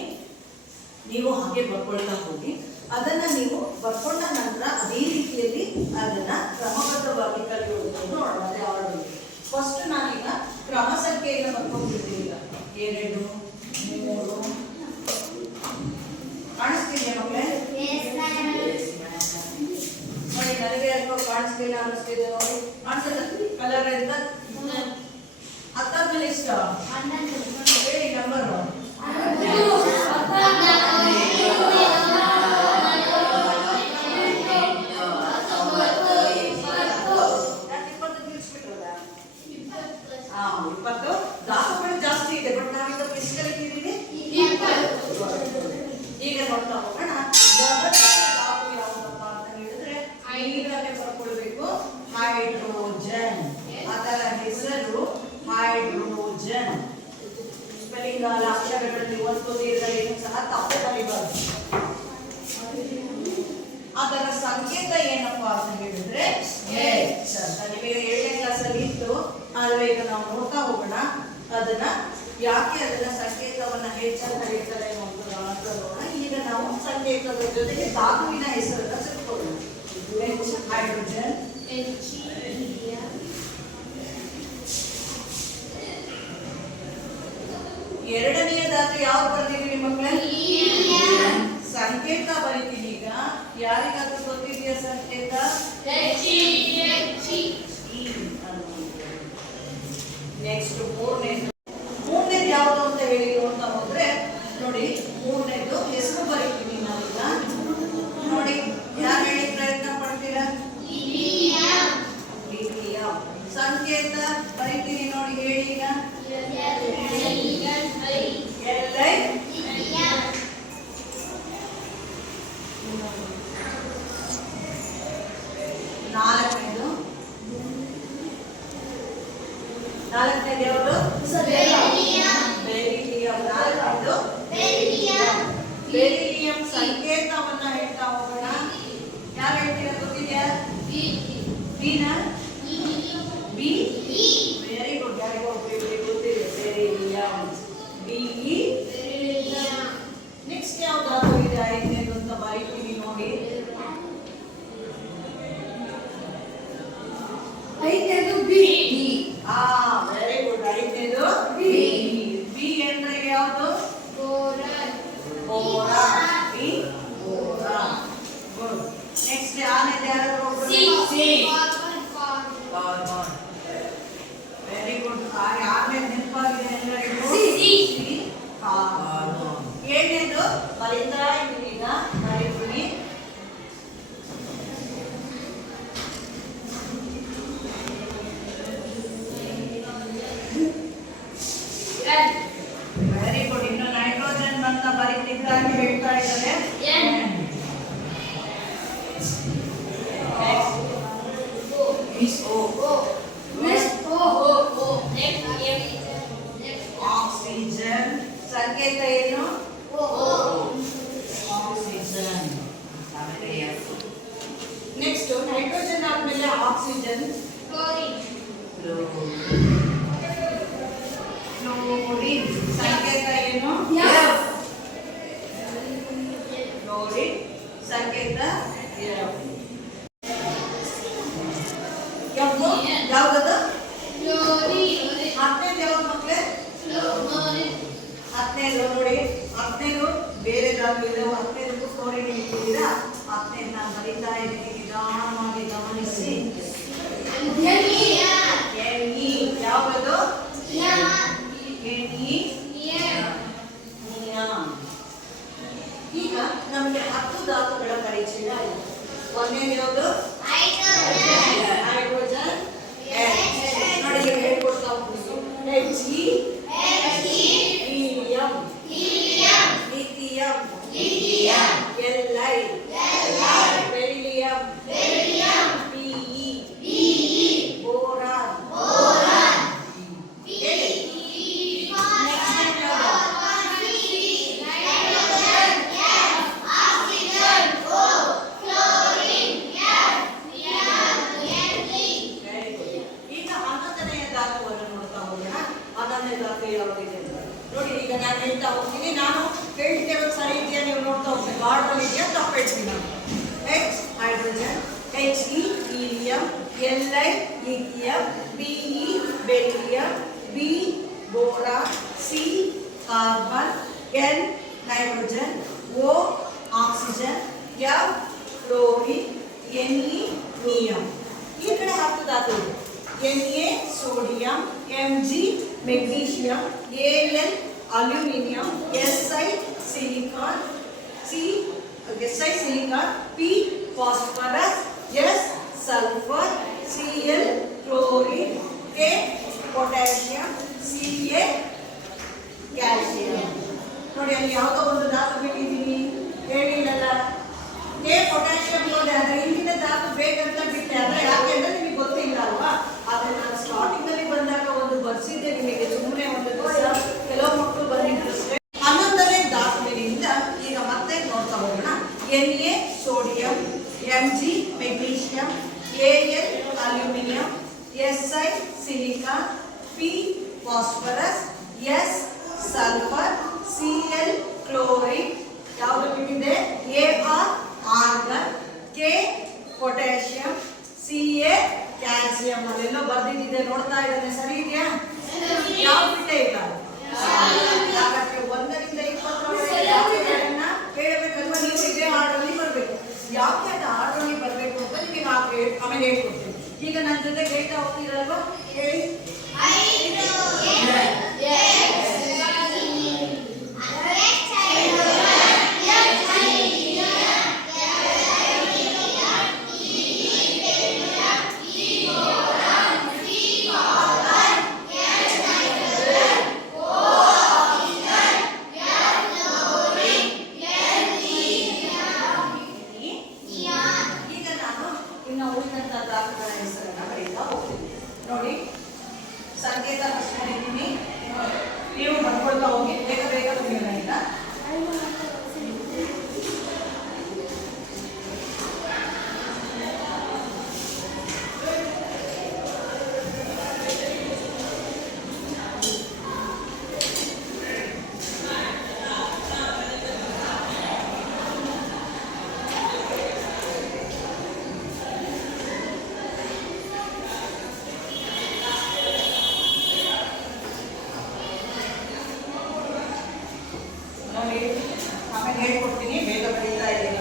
ನೀವು ಹಾಗೆ ಬರ್ಕೊಳ್ತಾ ಹೋಗಿ. ಅದನ್ನ ನೀವು ಬರ್ಕೊಂಡ ನಂತರ ಅದೇ ರೀತಿಯಲ್ಲಿ ಅದನ್ನ ಕ್ರಮಬದ್ಧವಾಗಿ ಕಲಿಯುವುದು ನೋಡೋಣ. ಅದೇ ಆರ್ಡರ್. ಫಸ್ಟ್ ನಾನೀಗ ಕ್ರಮ ಸಂಖ್ಯೆಯನ್ನು ಬರ್ಕೊಂಡಿರ್ತೀನಿ. ಈಗ 2, 3 ಕಾಣಿಸ್ತಿದೆಯಾ ಮಕ್ಕಳೇ? ನೋಡಿ, ನನಗೆ ಯಾಕೋ ಕಾಣಿಸ್ತಿಲ್ಲ ಅನ್ನಿಸ್ತಿದೆ. ನೋಡಿ, ಕಾಣಿಸ್ತದೆ ಕಲರ್ ಅಂತ. ಹತ್ತಾದ್ಮೇಲೆ ಇಷ್ಟ ಹೇಳಿ ನಂಬರು. ಧಾತುಗಳು ಜಾಸ್ತಿ ಇದೆ, ಬಟ್ ನಾವೀಗ ಫಿಸಿಕಲ್ ಇದ್ದೀವಿ. ಈಗ ನೋಡ್ತಾ ಹೋಗೋಣ. ಧಾತು ಯಾವುದಪ್ಪ ಅಂತ ಹೇಳಿದ್ರೆ ನೀರಾಗೆ ಬರ್ಕೊಳ್ಬೇಕು. ಹೈಡ್ರೋಜನ್. ಅದರ ಹೆಸರು ಹೈಡ್ರೋಜನ್. ಸ್ಪೆಲ್ಲಿಂಗ್ ಅಕ್ಷರಗಳಲ್ಲಿ ಒಂದು ದೀರ್ಘ ಸಹ ತಪ್ಪು ಬರೀಬಾರದು. ಅದರ ಸಂಕೇತ ಏನಪ್ಪಾ ಅಂತ ಹೇಳಿದ್ರೆ H ಅಂತ. ನಿಮಗೆ 7ನೇ ಕ್ಲಾಸ್ ಅಲ್ಲಿ ಇತ್ತು, ಆದ್ರೆ ಈಗ ನಾವು ನೋಡ್ತಾ ಹೋಗೋಣ ಅದನ್ನ. ಯಾಕೆ ಅದನ್ನ ಸಂಕೇತವನ್ನ H ಅಂತ ಹೇಳ್ತಾರೆ ಅಂತ ನೋಡೋಣ. ಈಗ ನಾವು ಸಂಕೇತದ ಜೊತೆಗೆ ಧಾತುವಿನ ಹೆಸರನ್ನ ತಿಳ್ಕೊಳ್ಳೋಣ. H hydrogen. ಎರಡನೆಯ ಧಾತು ಯಾವ್ದು ಬರ್ತಿದೀವಿ ಮಕ್ಕಳೇ? ಸಂಕೇತ ಬರೀತೀನಿ. ಈಗ ಯಾರಿಗಾದ್ರೂ ಗೊತ್ತಿದೆಯಾ ಸಂಕೇತ? ನೆಕ್ಸ್ಟ್ ಮೂರನೇದು ಯಾವುದು ಅಂತ ಹೇಳಿ ಅಂತ ಹೋದ್ರೆ ನೋಡಿ, ಮೂರನೇದು ಹೆಸರು ಬರೀತೀನಿ ನಾವೀಗ. ನೋಡಿ, ಯಾರು ಹೇಳಿ ಪ್ರಯತ್ನ ಪಡ್ತೀರಾ? ಸಂಕೇತ ಬರೀತೀನಿ ನೋಡಿ, ಹೇಳಿ ಈಗ. ನಾಲ್ಕನೇದು ಯಾವುದು? ಬೆರಿಲಿಯಂ. ಸಂಕೇತವನ್ನ ಹೇಳ್ತಾ ಹೋಗೋಣ. ಯಾರು ಹೇಳ್ತೀರಾ? ಗೊತ್ತಿದೆಯಾ? ಬಿನಾ? ಬಿ. Very good. ಯಾರಿಗೋ ಗೊತ್ತಿದೆ ಬೆರಿಲಿಯಂ. ಬಿ. ನೆಕ್ಸ್ಟ್ ಯಾವ್ದಾದ್ರು ಇದೆ? 5ನೇದು ಅಂತ ಬರೀತೀವಿ ನೋಡಿ. 5ನೇದು ಬಿ. Very good. 5ನೇದು ಬಿ. ಬಿ ಅಂದ್ರೆ ಯಾವುದು? Boron. B boron. Good. Next 6ನೇದು ಯಾರಾದ್ರೂ ಒಬ್ಬರು? ಸಿ. ಕಾರ್ಬನ್. Very good. 6ನೇದು ನೆನಪಾಗಿದೆ ಎಲ್ಲರಿಗೂ? ಸಿ. ಕಾರ್ಬನ್. 7ನೇದು ಬರೀತಾ ಇದ್ದೀವಿ. ಈಗ ಬರೀತೀನಿ. Very good. ಇನ್ನು ನೈಟ್ರೋಜನ್ ಅಂತ ಬರೀತಿದ್ದಾಗಿ ಹೇಳ್ತಾ ಇದ್ದಾರೆ. ಆಕ್ಸಿಜನ್. ಸಂಕೇತ ಏನು? ಆಕ್ಸಿಜನ್. ನೆಕ್ಸ್ಟ್ ನೈಟ್ರೋಜನ್ ಆದ್ಮೇಲೆ ಆಕ್ಸಿಜನ್. ಕ್ಲೋರಿನ್. ಸಂಕೇತ ಏನು? ಕ್ಲೋರಿನ್. ಸಂಕೇತ ಯಾವ್ದದು? 10ನೇದು ಯಾವ್ದು ಮಕ್ಕಳೇ? 10ನೇದು ನೋಡಿ. 10ನೇದು ಬೇರೆ ಧಾತು ಇದೆ. 10ನೇದು ಕ್ಲೋರಿನ್ ಇಟ್ಟಿದ್ದೀರಾ. 10ನೇದು ನಾನು ಬರೀತಾ ಇದ್ದೀನಿ, ನಿಧಾನವಾಗಿ ಗಮನಿಸಿ. ಯಾವುದು? ಈಗ ನಮಗೆ 10 ಧಾತುಗಳ ಪರಿಚಯ ಆಯಿತು. ಒಂದೇನು ಯಾವುದು? ಹೈಡ್ರೋಜನ್. ಹೇಳ್ತಾ ಹೋಗ್ತೀನಿ. ನಾನು ಹೇಳ್ತಿರೋದು ಸರಿ ಇದೆಯಾ ನೀವು ನೋಡ್ತಾ ಹೋಗ್ಬೇಕು. ಆರ್ಡರ್ ಇದೆಯಾ ತಪ್ಪು ಹೇಳ್ತೀನಿ ನಾನು. H hydrogen, He helium, Li lithium, Be beryllium, B boron, C carbon, N nitrogen, O oxygen, F fluorine, Ne ನಿಯಂ. ಈ ಕಡೆ 10 ಧಾತು ಇದೆ. Na sodium, Mg magnesium, Al aluminium, Si silicon, P phosphorus, S sulphur, Cl chlorine, K potassium, Ca calcium. ನೋಡಿ ಅಲ್ಲಿ ಯಾವುದೋ ಒಂದು ಧಾತು ಬಿಟ್ಟಿದ್ದೀನಿ ಹೇಳಿಲ್ಲಲ್ಲ. ಕೆ ಪೊಟ್ಯಾಷಿಯಂ ನೋಡಿ ಅದರ ಹಿಂದಿನ ಧಾತು ಬೇಕಂತ ಬಿಟ್ಟೆ. ಆದರೆ ಯಾಕೆ ಅಂದರೆ ನಿಮಗೆ ಗೊತ್ತಿಲ್ಲ ಅಲ್ವಾ. ಆದರೆ ನಾನು ಸ್ಟಾರ್ಟಿಂಗ್ ಅಲ್ಲಿ ಬಂದಾಗ ಒಂದು ಬರ್ಸಿದ್ದೆ ನಿಮಗೆ, ಸುಮ್ಮನೆ ಒಂದು ದಿವಸ ಕೆಲವು ಮಕ್ಕಳು ಬಂದಿದ್ರು. 11ನೇ ಧಾತುವಿನಿಂದ ಈಗ ಮತ್ತೆ ನೋಡ್ತಾ ಹೋಗೋಣ. Na sodium, Mg magnesium, Al aluminium, Si silicon, P phosphorus, S sulphur, Cl chlorine, ಯಾವುದು ಬಿಟ್ಟಿದೆ Ar argon, K potassium, Ca calcium. ಅಲ್ಲೆಲ್ಲೋ ಬರ್ದಿದ್ದೆ ನೋಡ್ತಾ ಇದ್ದಾನೆ, ಸರಿ ಇದೆಯಾ? ಯಾವ ಬಿಟ್ಟೆ ಇಲ್ಲ. ಹಾಗಾದ್ರೆ 1ರಿಂದ 20 ಹೇಳಬೇಕಲ್ವಾ. ನೀವು ಇದೇ ಆರ್ಡರ್ಲಿ ಬರಬೇಕು. ಯಾಕೆ ಅದು ಆರ್ಡರ್ಲಿ ಬರಬೇಕು ಅಂತ ನಿಮಗೆ ಆಮೇಲೆ ಹೇಳ್ಕೊಡ್ತೀನಿ. ಈಗ ನನ್ನ ಜೊತೆ ಹೇಳ್ತಾ ಹೋಗ್ತೀರಲ್ವಾ, ಹೇಳಿ. ನೋಡಿ ಸಂಕೇತ ಬರ್ಕೊಂಡಿದ್ದೀನಿ, ನೀವು ಬರ್ಕೊಳ್ತಾ ಹೋಗಿ. ಬೇಗ ಬೇಗ ಬರೆಯೋಣ ಈಗ. ಆಮೇಲೆ ಹೇಳ್ಕೊಡ್ತೀನಿ, ಬೇಗ ಬರೀತಾ ಇದ್ದೀನಿ.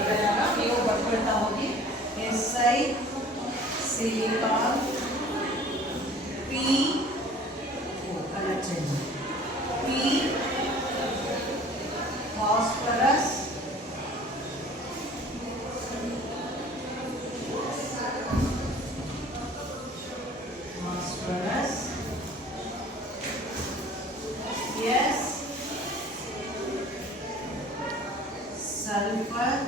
ನೀವು ಬರ್ಕೊಳ್ತಾ ಹೋಗಿ. Si silicon, P phosphorus, S sulphur,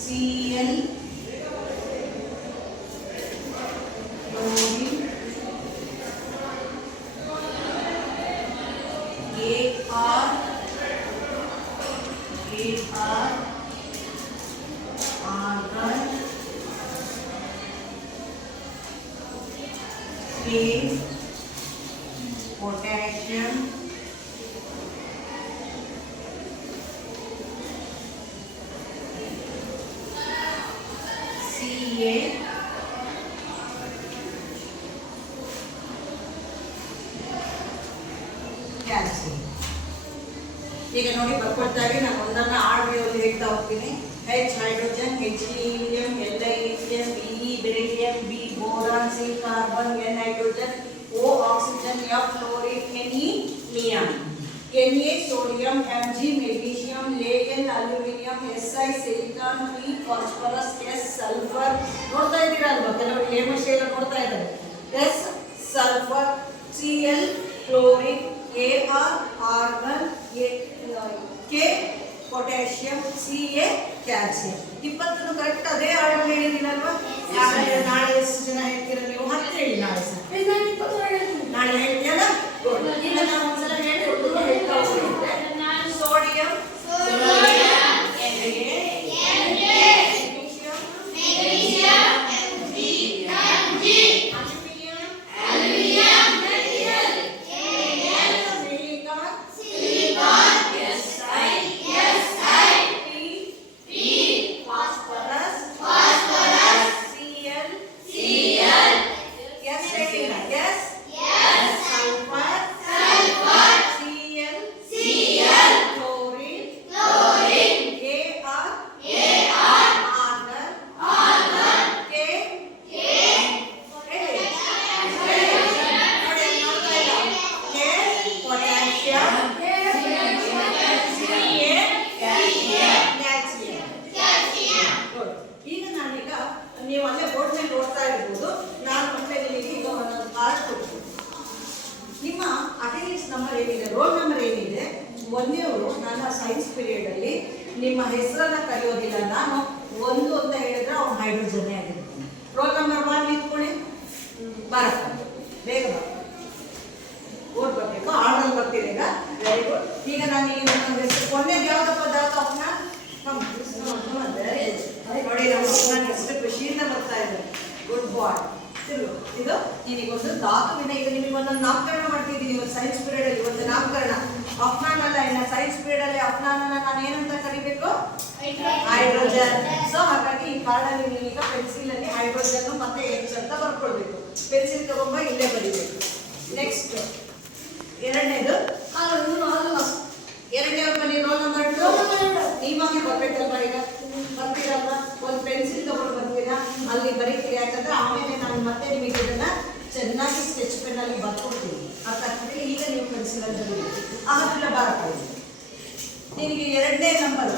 Cl chlorine, Ar argon, K potassium, Ca calcium. ಈಗ ನೋಡಿ ಬರ್ಕೊಳ್ತಾರೆ. ನಾನು ಒಂದನ್ನ ಆರ್ಡರ್ಲಿ ಹೇಳ್ತಾ ಹೋಗ್ತೀನಿ. H hydrogen, He helium, Li lithium, Be beryllium, B boron, C carbon, N nitrogen, O oxygen, F fluorine, Ne ನಿಯಂ. Na sodium, Mg magnesium, Al aluminium, Si silicon, P phosphorus, S sulphur. ನೋಡ್ತಾ ಇದ್ದೀರಾ ಅಲ್ವಾ, ಕೆಲವರು ಹೇಮಶೈಲ ನೋಡ್ತಾ ಇದ್ದಾರೆ. S sulphur, Cl chlorine, Ar argon, K potassium, Ca calcium. 20 correct ಅದೇ order ಹೇಳಿದ್ದೀನಲ್ವಾ. ನಾಳೆ ಎಷ್ಟು ಜನ ಹೇಳ್ತೀರ ನೀವು? 10 ಹೇಳಿ. ನಾಳೆ ಹೇಳ್ತೀಯಲ್ಲ. ಈಗ ನಾವು ಒಂದ್ಸಲ ಹೇಳ್ಕೊಟ್ಟು ಹೇಳ್ತಾ ಹೋಗಿದ್ದೆ. ಸೋಡಿಯಂ, ನೀವು ಅಲ್ಲೇ ಬೋರ್ಡ್ ಮೇಲೆ ನೋಡ್ತಾ ಇರ್ಬೋದು. ನಾನು ಮತ್ತೆ ನಿಮಗೆ ಈಗ ಒಂದೊಂದು ಕಾರ್ಡ್ ಕೊಡ್ತೀನಿ. ನಿಮ್ಮ ಅಟೆಂಡೆನ್ಸ್ ನಂಬರ್ ಏನಿದೆ, ರೋಲ್ ನಂಬರ್ ಏನಿದೆ, ಒಂದೇವರು ನನ್ನ ಸೈನ್ಸ್ ಪೀರಿಯಡ್ ಅಲ್ಲಿ ನಿಮ್ಮ ಹೆಸರನ್ನ ಕರೆಯೋದಿಲ್ಲ. ನಾನು 1 ಅಂತ ಹೇಳಿದ್ರೆ ಅವ್ನು ಹೈಡ್ರೋಜನ್ ಆಗಿರ್ತಾನೆ. ರೋಲ್ ನಂಬರ್ 1 ನಿಂತ್ಕೊಳ್ಳಿ, ಬರಪ್ಪ ಬೇಗ ಬರ, ಓದ್ ಬರ್ಬೇಕು, ಆರ್ಡರ್ ಬರ್ತೀರಿ ಈಗ. Very good. ಈಗ ನಾನು ಈಗ ನನ್ನ ಹೆಸರು ಕೊನೆಗೆ ಯಾವುದಪ್ಪ ದಾತ ಅಪ್ನ ನೋಡಿ, ನಮ್ಮ ನನ್ನ ಹೆಸರು ಖುಷಿಯಿಂದ ಬರ್ತಾ ಇದೆ. ಗುಡ್ ಬಾಯ್. ಇದು ನಿನಗೊಂದು ಧಾತುವಿನ, ಈಗ ನಿಮಗೆ ಒಂದೊಂದು ನಾಮಕರಣ ಮಾಡ್ತಿದ್ದೀನಿ ಇವತ್ತು ಸೈನ್ಸ್ ಪೀರಿಯಡ್ ಅಲ್ಲಿ. ಒಂದು ನಾಮಕರಣ ಅಫ್ನಾನ್ ಅಲ್ಲ, ಇನ್ನು ಸೈನ್ಸ್ ಪೀರಿಯಡ್ ಅಲ್ಲಿ ಅಫ್ನಾನನ್ನ ನಾನು ಏನಂತ ಕರಿಬೇಕು? ಹೈಡ್ರೋಜನ್. ಸೊ ಹಾಗಾಗಿ ಈ ಕಾರ್ಡಲ್ಲಿ ನೀವೀಗ ಪೆನ್ಸಿಲ್ ಅಲ್ಲಿ ಹೈಡ್ರೋಜನ್ ಮತ್ತೆ H ಅಂತ ಬರ್ಕೊಳ್ಬೇಕು. ಪೆನ್ಸಿಲ್ ತಗೊಂಬ, ಇಲ್ಲೇ ಬರೀಬೇಕು. ನೆಕ್ಸ್ಟ್ ಎರಡನೇದು, ಎರಡನೇವ್ರು ಬನ್ನಿ. ರೋಲ್ ನಂಬರ್ 2 ನೀವಾಗಿ ಬರ್ಬೇಕಲ್ವ? ಈಗ ಬರ್ತೀರಲ್ವ? ಒಂದು ಪೆನ್ಸಿಲ್ ತಗೊಂಡು ಬರ್ತೀರಾ, ಅಲ್ಲಿ ಬರೀತೀರಿ. ಯಾಕಂದ್ರೆ ಆಮೇಲೆ ನಾನು ಮತ್ತೆ ನಿಮಗೆ ಇದನ್ನ ಚೆನ್ನಾಗಿ ಸ್ಕೆಚ್ ಪೆನ್ ಅಲ್ಲಿ ಬರ್ಕೊಡ್ತೀನಿ. ಅರ್ಥ ಆಗ್ತದೆ? ಈಗ ನೀವು ಪೆನ್ಸಿಲ್ ಅಲ್ಲಿ ಆಮೇಲೆ ಬರಬಹುದು. ನಿನಗೆ ಎರಡನೇ ನಂಬರ್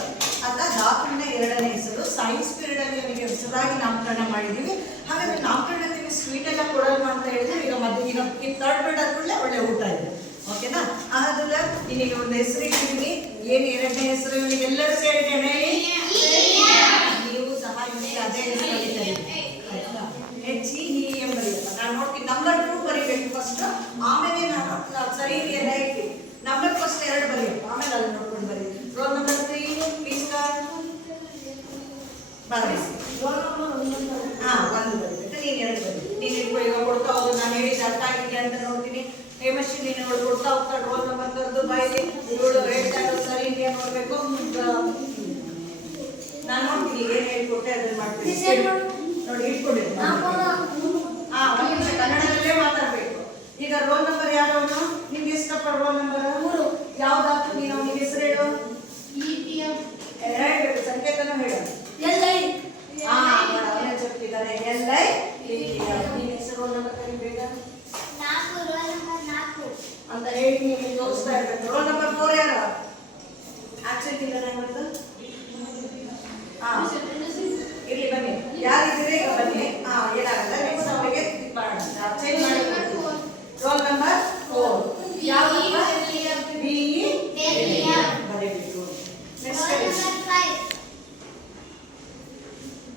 ಅಥವಾ ಧಾತುವಿನ ಎರಡನೇ ಹೆಸರು ಸೈನ್ಸ್ ಪೀರಿಯಡ್ ಅಲ್ಲಿ ನಿಮಗೆ ಹೊಸದಾಗಿ ನಾಮಕರಣ ಮಾಡಿದ್ದೀವಿ. ಹಾಗಾದ್ರೆ ನಾಮಕರಣ ನೀವು ಸ್ವೀಟ್ ಎಲ್ಲ ಕೊಡಲ್ವಾ ಅಂತ ಹೇಳಿದ್ರೆ, ಈಗ ಮತ್ತೆ ಈಗ ಈ ಥರ್ಡ್ ಪೀರಿಯಡ್ ಆದ್ಮೇಲೆ ಒಳ್ಳೆ ಊಟ ಇದೆ. ಓಕೆನಾ? ಹಾಗಾದ್ರೆ ನಿನಗೆ ಒಂದು ಹೆಸರು ಇಟ್ಟಿದ್ದೀನಿ. ಏನು ಎರಡನೇ ಹೆಸರು? ನಿಮಗೆ ಎಲ್ಲರೂ ಸೇರಿದ್ದೇನೆ. ನೀವು ಸಹ ನಿಮಗೆ ಅದೇ ಹೆಸರು ಆಯ್ತಾ? HEEM ಬರೀಯಪ್ಪ. ನಾನು ನೋಡ್ತೀನಿ. ನಂಬರ್ 2 ಬರೀಬೇಕು ಫಸ್ಟ್, ಆಮೇಲೆ ನಾನು ಸರಿ ಇದೆಯಲ್ಲ ಇಟ್ಟು ನಂಬರ್ ಫಸ್ಟ್ 2 ಬರೀಯಪ್ಪ, ಆಮೇಲೆ ಅಲ್ಲಿ ನೋಡ್ಕೊಂಡು ಬರೀ. Roll number 3 please start. ಬರೀ. ಹಾ, 1 ಬರೀಬೇಕು, ನೀನು 2 ಬರೀ. ನೀನು ಈಗ ಕೊಡ್ತಾ ಹೋಗು, ನಾನು ಹೇಳಿದ ಅರ್ಥ ಆಗಿದೆ ಅಂತ ನೋಡ್ತೀನಿ. ಹೇಮಶ್ರೀ ನೀನು ಅವಳು ಕೊಡ್ತಾ ಹೋಗ್ತಾಳೆ. ರೋಲ್ ನಂಬರ್ ಕರೆದು ಬಾಯಿಲಿ ಇವಳು ಹೇಳ್ತಾ ಇರೋದು ಸರಿ ಇದೆಯಾ ನೋಡ್ಬೇಕು. ನಾನು ನೋಡ್ತೀನಿ ಏನು ಹೇಳ್ಕೊಟ್ಟೆ ಅದನ್ನ ಮಾಡ್ತೀನಿ. ನೋಡಿ ಇಟ್ಕೊಂಡಿದ್ದು. ಹಾ, 1 ನಿಮಿಷ ಕನ್ನಡದಲ್ಲೇ ಮಾತಾಡ್ಬೇಕು. ಈಗ ರೋಲ್ ನಂಬರ್ ಯಾರವನು? ನಿಮ್ಗೆ ಎಷ್ಟಪ್ಪ ರೋಲ್ ನಂಬರ್? 3. ಯಾವ್ದಾದ್ರು ನೀನು ಅವನಿಗೆ ಹೆಸರು ಹೇಳು. ಹೇಳ್ಬೇಕು, ಸಂಕೇತನೂ ಹೇಳು. ಹಾ, ಅವನೇ చెప్ತಿದ್ದಾನೆ. ನಿಮ್ಮ ಹೆಸರು ರೋಲ್ ನಂಬರ್ ಕರಿಬೇಕ ಅಂತ ಹೇಳಿ ನೀವು ತೋರಿಸ್ತಾ ಇರ್ಬೇಕು. ರೋಲ್ ನಂಬರ್ 4 ಯಾರು? ಆಕ್ಸೆಂಟ್ ಇಲ್ಲ ನಂದು. ಹಾ, ಇಲ್ಲಿ ಬನ್ನಿ. ಯಾರಿದ್ದೀರಿ ಈಗ ಬನ್ನಿ. ಹಾ, ಏನಾಗಲ್ಲ. ನೆಕ್ಸ್ಟ್ ಅವರಿಗೆ ಮಾಡೋಣ, ಚೇಂಜ್ ಮಾಡಿ. ರೋಲ್ ನಂಬರ್ 4 ಯಾವ್ದಪ್ಪ? BE ಬರೀಬೇಕು. ನೆಕ್ಸ್ಟ್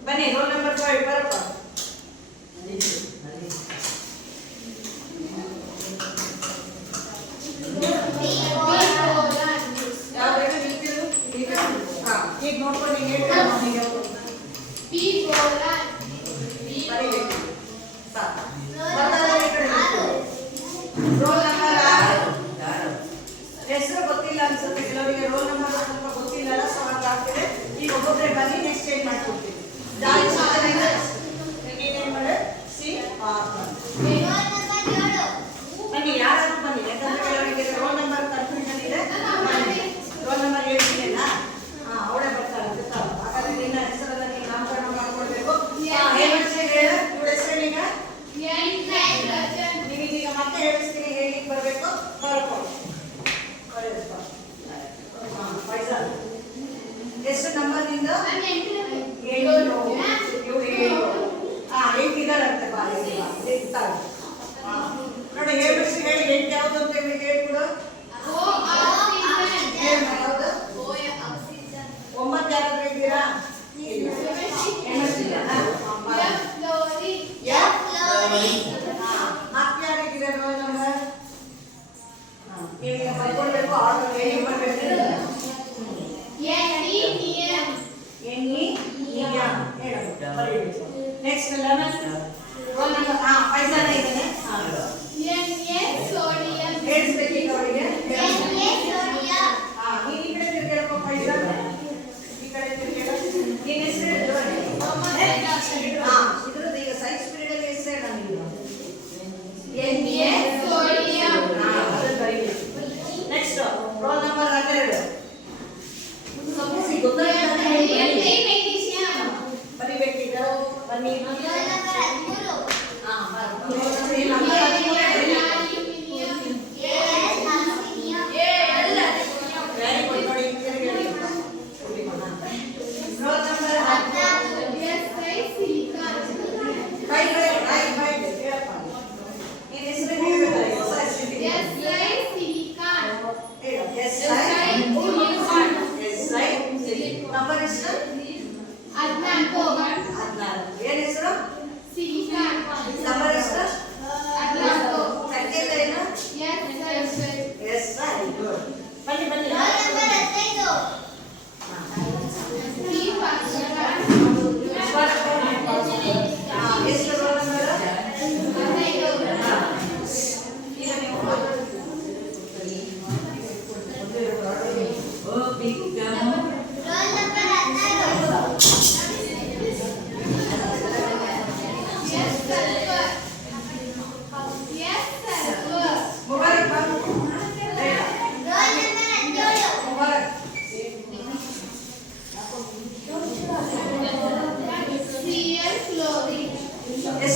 ಬನ್ನಿ. ರೋಲ್ ನಂಬರ್ 5 ಬರಪ್ಪ. ಈಗ ನೋಡ್ಕೊಂಡು ಹಿಂಗೆ ಹೇಳ್ತಾರೆ. ಬರೀಬೇಕು. ರೋಲ್ ನಂಬರ್ 6 ಹೆಸರು ಗೊತ್ತಿಲ್ಲ ಅನ್ಸುತ್ತೆ ಕೆಲವರಿಗೆ. ರೋಲ್ ನಂಬರ್ ಸ್ವಲ್ಪ ಗೊತ್ತಿಲ್ಲಲ್ಲ, ಸೊ ಹಾಗಾಗ್ತಿದೆ. ಈಗ ಒಬ್ಬೊಬ್ಬರೇ ಬನ್ನಿ, ನೆಕ್ಸ್ಟ್ ಚೇಂಜ್ ಮಾಡ್ಕೊಡ್ತೀವಿ. ಏನೇನು ಮಾಡು? ಬನ್ನಿ, ಯಾರಾದ್ರೂ ಬನ್ನಿ. ಯಾಕಂದ್ರೆ ಕೆಲವರಿಗೆ ರೋಲ್ ನಂಬರ್ ಕನ್ಫ್ಯೂಷನ್ ಇದೆ. ರೋಲ್ ನಂಬರ್ 7 ಇದೆಯಾ? ಹಾ, ಅವಳೇ ಬರ್ತಾಳೆ. ಹಾಗಾದ್ರೆ ನಿನ್ನ ಹೆಸರನ್ನ ನೀನು ನಾಮಕರಣ ಮಾಡ್ಕೊಳ್ಬೇಕು. ಹೇಮಶ್ರೀ ಹೇಳು, ಇವಳ ಹೆಸರು ಈಗ ನಿಮಗೀಗ ಮತ್ತೆ ಹೇಳಿಸ್ತೀನಿ. ಹೇಳಿ ಬರಬೇಕು, ಬರ್ಕೊಂಡು ಎಷ್ಟು ನಂಬರ್ ನಿಂದ? 7. ಇವಳು 7. ಹಾ, 8 ಇದಾರಂತೆ. ಬಾರಿ ಇರ್ತಾರೆ. ನೋಡಿ ಹೇಮಶ್ರೀ ಹೇಳಿ 8 ಯಾವುದು ಅಂತ ಇವಳಿಗೆ ಹೇಳ್ಕೊಡು. ಯಾವುದು? 9 ಯಾರಾದ್ರೂ ಇದ್ದೀರಾ? ಮತ್ತೆ ಯಾರಿದ್ದೀರಾ ರೋಲ್ ನಂಬರ್? ನೀವು ಬರ್ಕೊಳ್ಬೇಕು. ಆರ್ಡರ್ ಹೇಳಿ ಬರಬೇಕು. Next 11 roll number. ಹಾ, 5 ಜನ ಇದ್ದಾನೆ. ಹೇಳ್ಸ್ಬೇಕು ಈಗ ಅವರಿಗೆ. ಹಾ, ನೀನು ಈ ಕಡೆ ತಿರ್ಗೇಳಪ್ಪ. 5 ಜನ ಈ ಕಡೆ ತಿರ್ಗೇಳ. ನೀನು ಹೆಸರು ಹೇಳಿದ್ರು. ಹಾ, ಇದ್ರದ್ದು ಈಗ ಸೈನ್ಸ್ ಪೀರಿಯಡ್ ಅಲ್ಲಿ ಹೆಸರು ಹೇಳ. ನೆಕ್ಸ್ಟ್ ರೋಲ್ ನಂಬರ್ 12 ಬರಿಬೇಕೀಗ. ಬನ್ನಿ. ರೋಲ್ ನಂಬರ್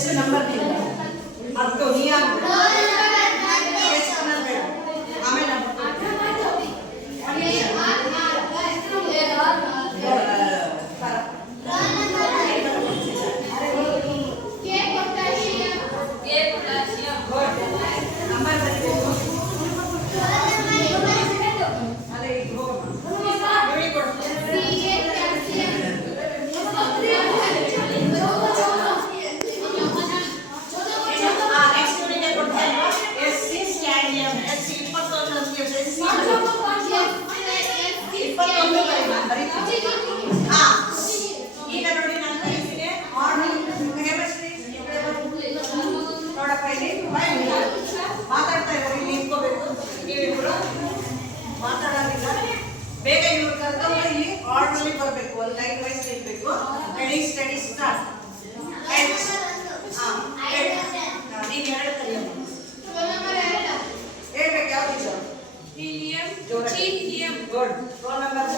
ಎಷ್ಟು ನಂಬರ್ ಹತ್ತು ನೀ ಆಮೇಲೆ ಈಗ ನೋಡಿ ನಾನು ಇದಕ್ಕೆ ನೋಡಪ್ಪ ಇಲ್ಲಿ ಮಾತಾಡ್ತಾ ಇದ್ದಾರೆ, ಇಲ್ಲಿ ನಿಂತ್ಕೋಬೇಕು, ನೀವಿಬ್ರು ಮಾತಾಡೋದಿಲ್ಲ. ಬೇಗ ಇವ್ರು ಕರ್ಕೊಂಡು ಇಲ್ಲಿ ಆರ್ಡರ್ಲಿ ಬರಬೇಕು, ಒಂದು ಲೈನ್ ವೈಸ್ ನಿಲ್ಬೇಕು. Ready steady start. ನೀನು ಎರಡು ಕಲಿಯಮ್ಮ ಹೇಳ್ಬೇಕು. ಯಾವ್ದು ಗುಡ್. ರೋಲ್ ನಂಬರ್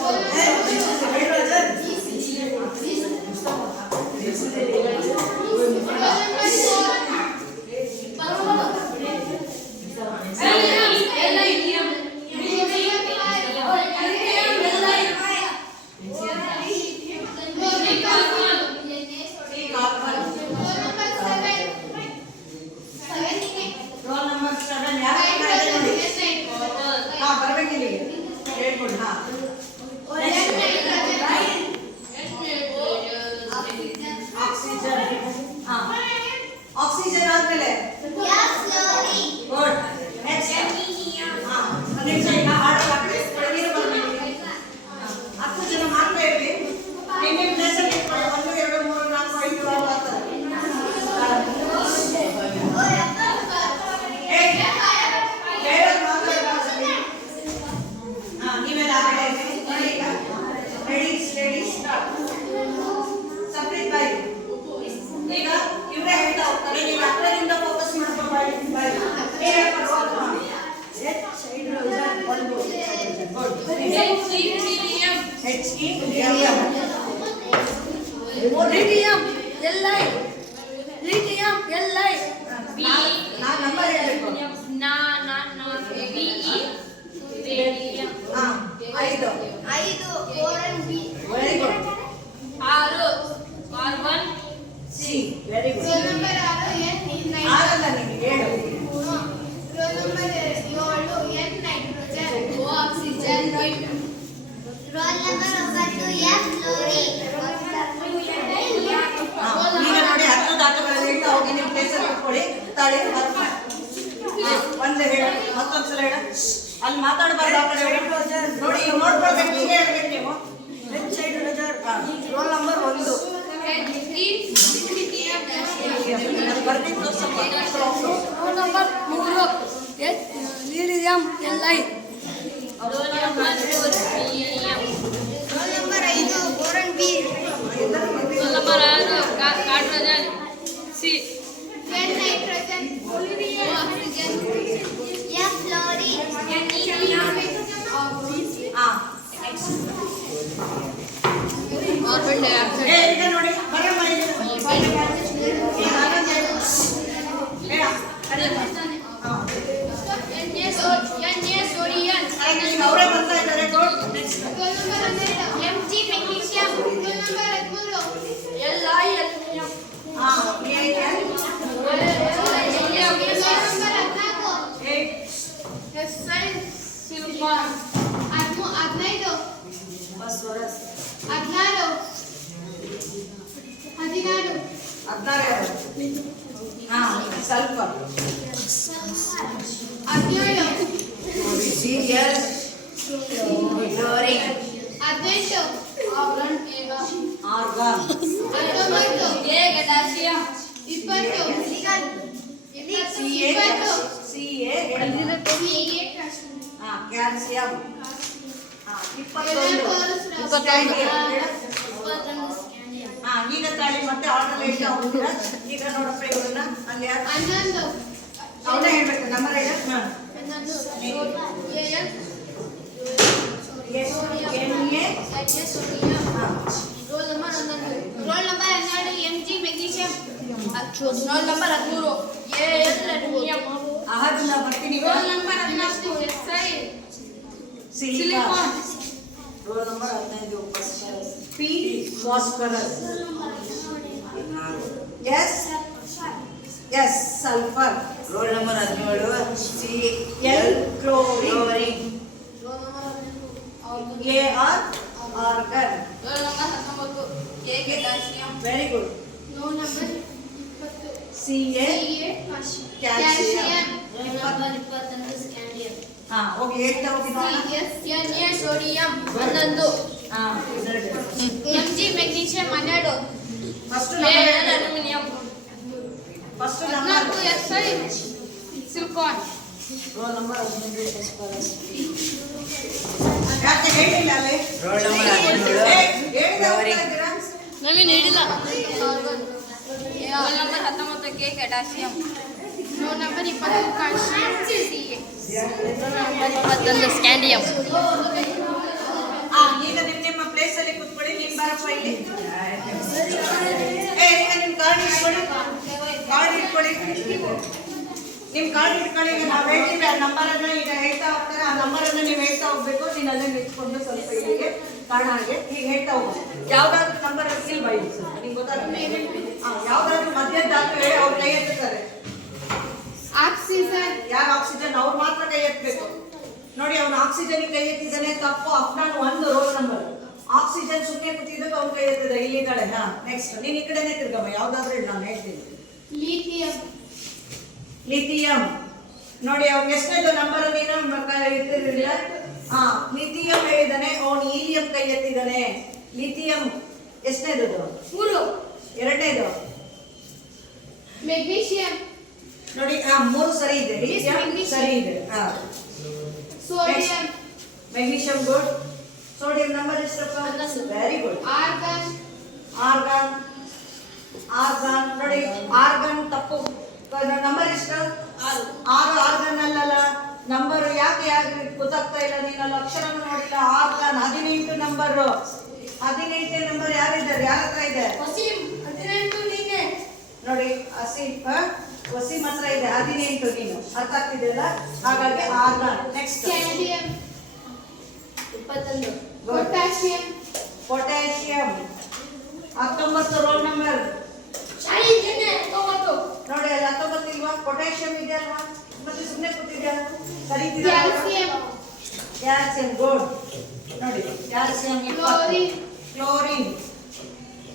ಆಕ್ಸಿಜನ್ ಆದ್ಮೇಲೆ ಗುಡ್. ನೆಕ್ಸ್ಟ್ ಹತ್ತು ಜನ ಮಾಡ್ತಾ ಇರ್ಲಿ. ನಿಮ್ಮ ಪ್ಲೇಸಲ್ಲಿ ಇಟ್ಕೊಳ್ಳಿ. 1 2 3 4 5 6 ನೀವೆಲ್ಲ ರೆಡಿ ಸ್ಟಡಿ ಸ್ಟಾರ್ಟ್. ಸಪ್ರೇಟ್ ಬಾಯ್. ಈಗ ಇವರೇ ಹೇಳ್ತಾ ಹೋಗ್ತಾರೆ, ನೀವು ಹತ್ತರಿಂದ ಫೋಕಸ್ ಮಾಡ್ಕೊಂಡು ನಂಬರ್ ಹೇಳ್ಬೇಕು. 5 very good. 6 C very good. Roll number 6 ಆಗಲ್ಲ, ನೀವು 7. Roll number 7 N nitrogen O oxygen. Roll number 9 F fluorine. ಈಗ ನೋಡಿ 10 ದಾಖಲೆಗಳು ಹೇಳ್ತಾ ಹೋಗಿ ನಿಮ್ಮ ಪ್ಲೇಸಲ್ಲಿ ಇಟ್ಕೊಳ್ಳಿ. ತಾಳಿ ಒಂದು ಹೇಳ, ಮತ್ತೊಂದ್ಸಲ ಹೇಳ. ಅಲ್ಲಿ ಮಾತಾಡಬಾರ್ದು, ಆ ಕಡೆ ನೋಡಿ ನೋಡ್ಕೊಳ್ಬೇಕು. ಹೀಗೆ ಹೇಳ್ಬೇಕು ನೀವು. ರೋಲ್ ನಂಬರ್ 1 ಬರ್ದಿದ್ದು ಸ್ವಲ್ಪ. Roll number 3 lithium LI. Roll number 5 boron B. Roll number 6 ಕಾರ್ಟ್ರೋಜನ್ C. N nitrogen O oxygen F fluorine N helium. Carbon dioxide. ಈಗ ನೋಡಿ ಬರಮ್ಮ ಇಲ್ಲಿ. ಅವರೇ ಬರ್ತಾ ಇದ್ದಾರೆ. MG magnesium. LI aluminium. Silicon. 15 phosphorus. 16 sulphur. 17 CL chlorine. 18 argon. 19 A magnesium. 20 CA calcium. 21 ಈಗ ತಾಳಿ ಮತ್ತೆ ಆರ್ಡರ್ ಹೇಳ್ತಾ ಹೋಗ್ತೀರಾ. ಈಗ ನೋಡಪ್ಪ ಇವ್ರನ್ನ ಅಲ್ಲಿ 11 ಅವನೇ ಹೇಳ್ಬೇಕು. ನಂಬರ್ ಹೇಳ. 11 roll number 12 MG magnesium. Roll number 13 aluminium. Ahad ನಾ ಬರ್ತೀನಿ. Roll number 14 SI silicon. Roll number 15 P phosphorus. S sulphur. Roll number 17 L chlorine. AR argon. Roll number 19 K potassium. Very good. Roll number 20 CA calcium. Number 21 scandium. ಹಾ okay ಹೇಳ್ತಾ ಹೋಗಿ ನೋಡೋಣ. Na sodium 11. ಹಾ Mg magnesium 12. First Al number. Aluminium. First number. 14 SI silicon. Roll number 15 phosphorus. ಯಾಕೆ ಹೇಳಿಲ್ಲ ಅಲ್ಲಿ? Roll number 17 ಹೇಳ್ತಾ ಹೋಗ್ತಾ ಇದ್ದೀರಾ? ನಮಗೆ ನೀಡಿಲ್ಲ. Roll number 19 K potassium. Roll number 20 calcium. Roll number 21 scandium. ಈಗ ನಿಮ್ಮ ಪ್ಲೇಸ್ ಅಲ್ಲಿ ಕೂತ್ಕೊಳ್ಳಿ. ನಿಮ್ ಬರಪ್ಪ ಇಲ್ಲಿ. ಈಗ ನಿಮ್ ಕಾರ್ಡ್ ಇಟ್ಕೊಳ್ಳಿ. ಕಾರ್ಡ್ ಇಟ್ಕೊಳ್ಳಿ. ನಿಮ್ ಕಾರ್ಡ್ ಇಟ್ಕೊಳ್ಳಿ. ಈಗ ನಾವು ಹೇಳ್ತೀವಿ ಆ ನಂಬರ್ ಅನ್ನ ಈಗ ಹೇಳ್ತಾ ಹೋಗ್ತಾರೆ. ಆ ನಂಬರ್ ಅನ್ನ ನೀವು ಹೇಳ್ತಾ ಹೋಗ್ಬೇಕು. ನೀನು ಅಲ್ಲೇ ನಿಂತ್ಕೊಂಡು ಸ್ವಲ್ಪ ಇಲ್ಲಿಗೆ ಕಾರ್ಡ್ ಹಾಗೆ ಈಗ ಹೇಳ್ತಾ ಹೋಗ್ಬೇಕು. ಯಾವ್ದಾದ್ರು ನಂಬರ್ ಇಲ್ಲಿ ಬೈ ನಿಮ್ಗೆ ಗೊತ್ತಾಗುತ್ತೆ. ಯಾವ್ದಾದ್ರು ಮಧ್ಯದಾದ್ರು ಹೇಳಿ ಅವ್ರು ಕೈ ಎತ್ತುತ್ತಾರೆ. ಆಕ್ಸಿಜನ್. ಯಾರು ಆಕ್ಸಿಜನ್ ಅವ್ರು ಮಾತ್ರ ಕೈ ಎತ್ತಬೇಕು. ನೋಡಿ ಅವ್ನು ಆಕ್ಸಿಜನ್ ಕೈ ಎತ್ತಿದ್ದಾನೆ ತಪ್ಪು. Afnan 1 roll number. ಆಕ್ಸಿಜನ್ ಸುಮ್ಮನೆ ಕೂತಿದ್ದಾಗ ಅವ್ನು ಕೈ ಎತ್ತಿದ ಇಲ್ಲಿ ಕಡೆ. ಹಾ ನೆಕ್ಸ್ಟ್ ನೀನ್ ಈ ಕಡೆನೇ ತಿರ್ಗಮ್ಮ. ಯಾವ್ದಾದ್ರು ಹೇಳಿ ನಾನು ಹೇಳ್ತೀನಿ. ಲಿಥಿಯಂ. ಲಿಥಿಯಂ. ನೋಡಿ ಅವ್ನು ಎಷ್ಟನೇದು ನಂಬರ್ ನೀನು ಎತ್ತಿರಲಿಲ್ಲ. ಹಾ ಲಿಥಿಯಂ ಹೇಳಿದಾನೆ. ಅವನು ಹೀಲಿಯಂ ಕೈ ಎತ್ತಿದ್ದಾನೆ. ಲಿಥಿಯಂ ಎಷ್ಟನೇದು? 3. ಎರಡನೇದು ಮೆಗ್ನೀಷಿಯಂ. ನೋಡಿ 3 ಸರಿ ಇದೆ. ಲಿಥಿಯಂ ಸರಿ ಇದೆ. ಹಾ sodium. Magnesium good. Sodium number ಎಷ್ಟಪ್ಪ? Very good. Argon. Argon. Argon ನೋಡಿ ಆರ್ಗನ್ ತಪ್ಪು. ನಂಬರ್ ಎಷ್ಟು? 6 ಆರ್ಗನ್ ಅಲ್ಲಲ್ಲ. ನಂಬರ್ ಯಾಕೆ ಗೊತ್ತಾಗ್ತಾ ಇಲ್ಲ? ನೀನು ಅಲ್ಲಿ ಅಕ್ಷರನೂ ನೋಡಿಲ್ಲ. Organ 18 number. 18 ನಂಬರ್ ಯಾರಿದ್ದಾರೆ? ಯಾರ ಹತ್ರ ಇದೆ? ನೋಡಿ ವಸೀಂ ಹತ್ರ ಇದೆ 18. ನೀನು ಅರ್ಥ ಆಗ್ತಿದೆಯಲ್ಲ? ಹಾಗಾಗಿ argon. Next scandium 21. Potassium. Potassium 19 roll number. ನೋಡಿ ಅಲ್ಲಿ 19 ಇಲ್ವಾ? ಪೊಟ್ಯಾಷಿಯಂ ಇದೆ ಅಲ್ವಾ? ಮತ್ತೆ ಸುಮ್ಮನೆ ಕೂತಿದ್ಯಾ? ಕರೀತೀರಾ? ಕ್ಯಾಲ್ಸಿಯಂ. Calcium good. ನೋಡಿ calcium 20. Chlorine. Chlorine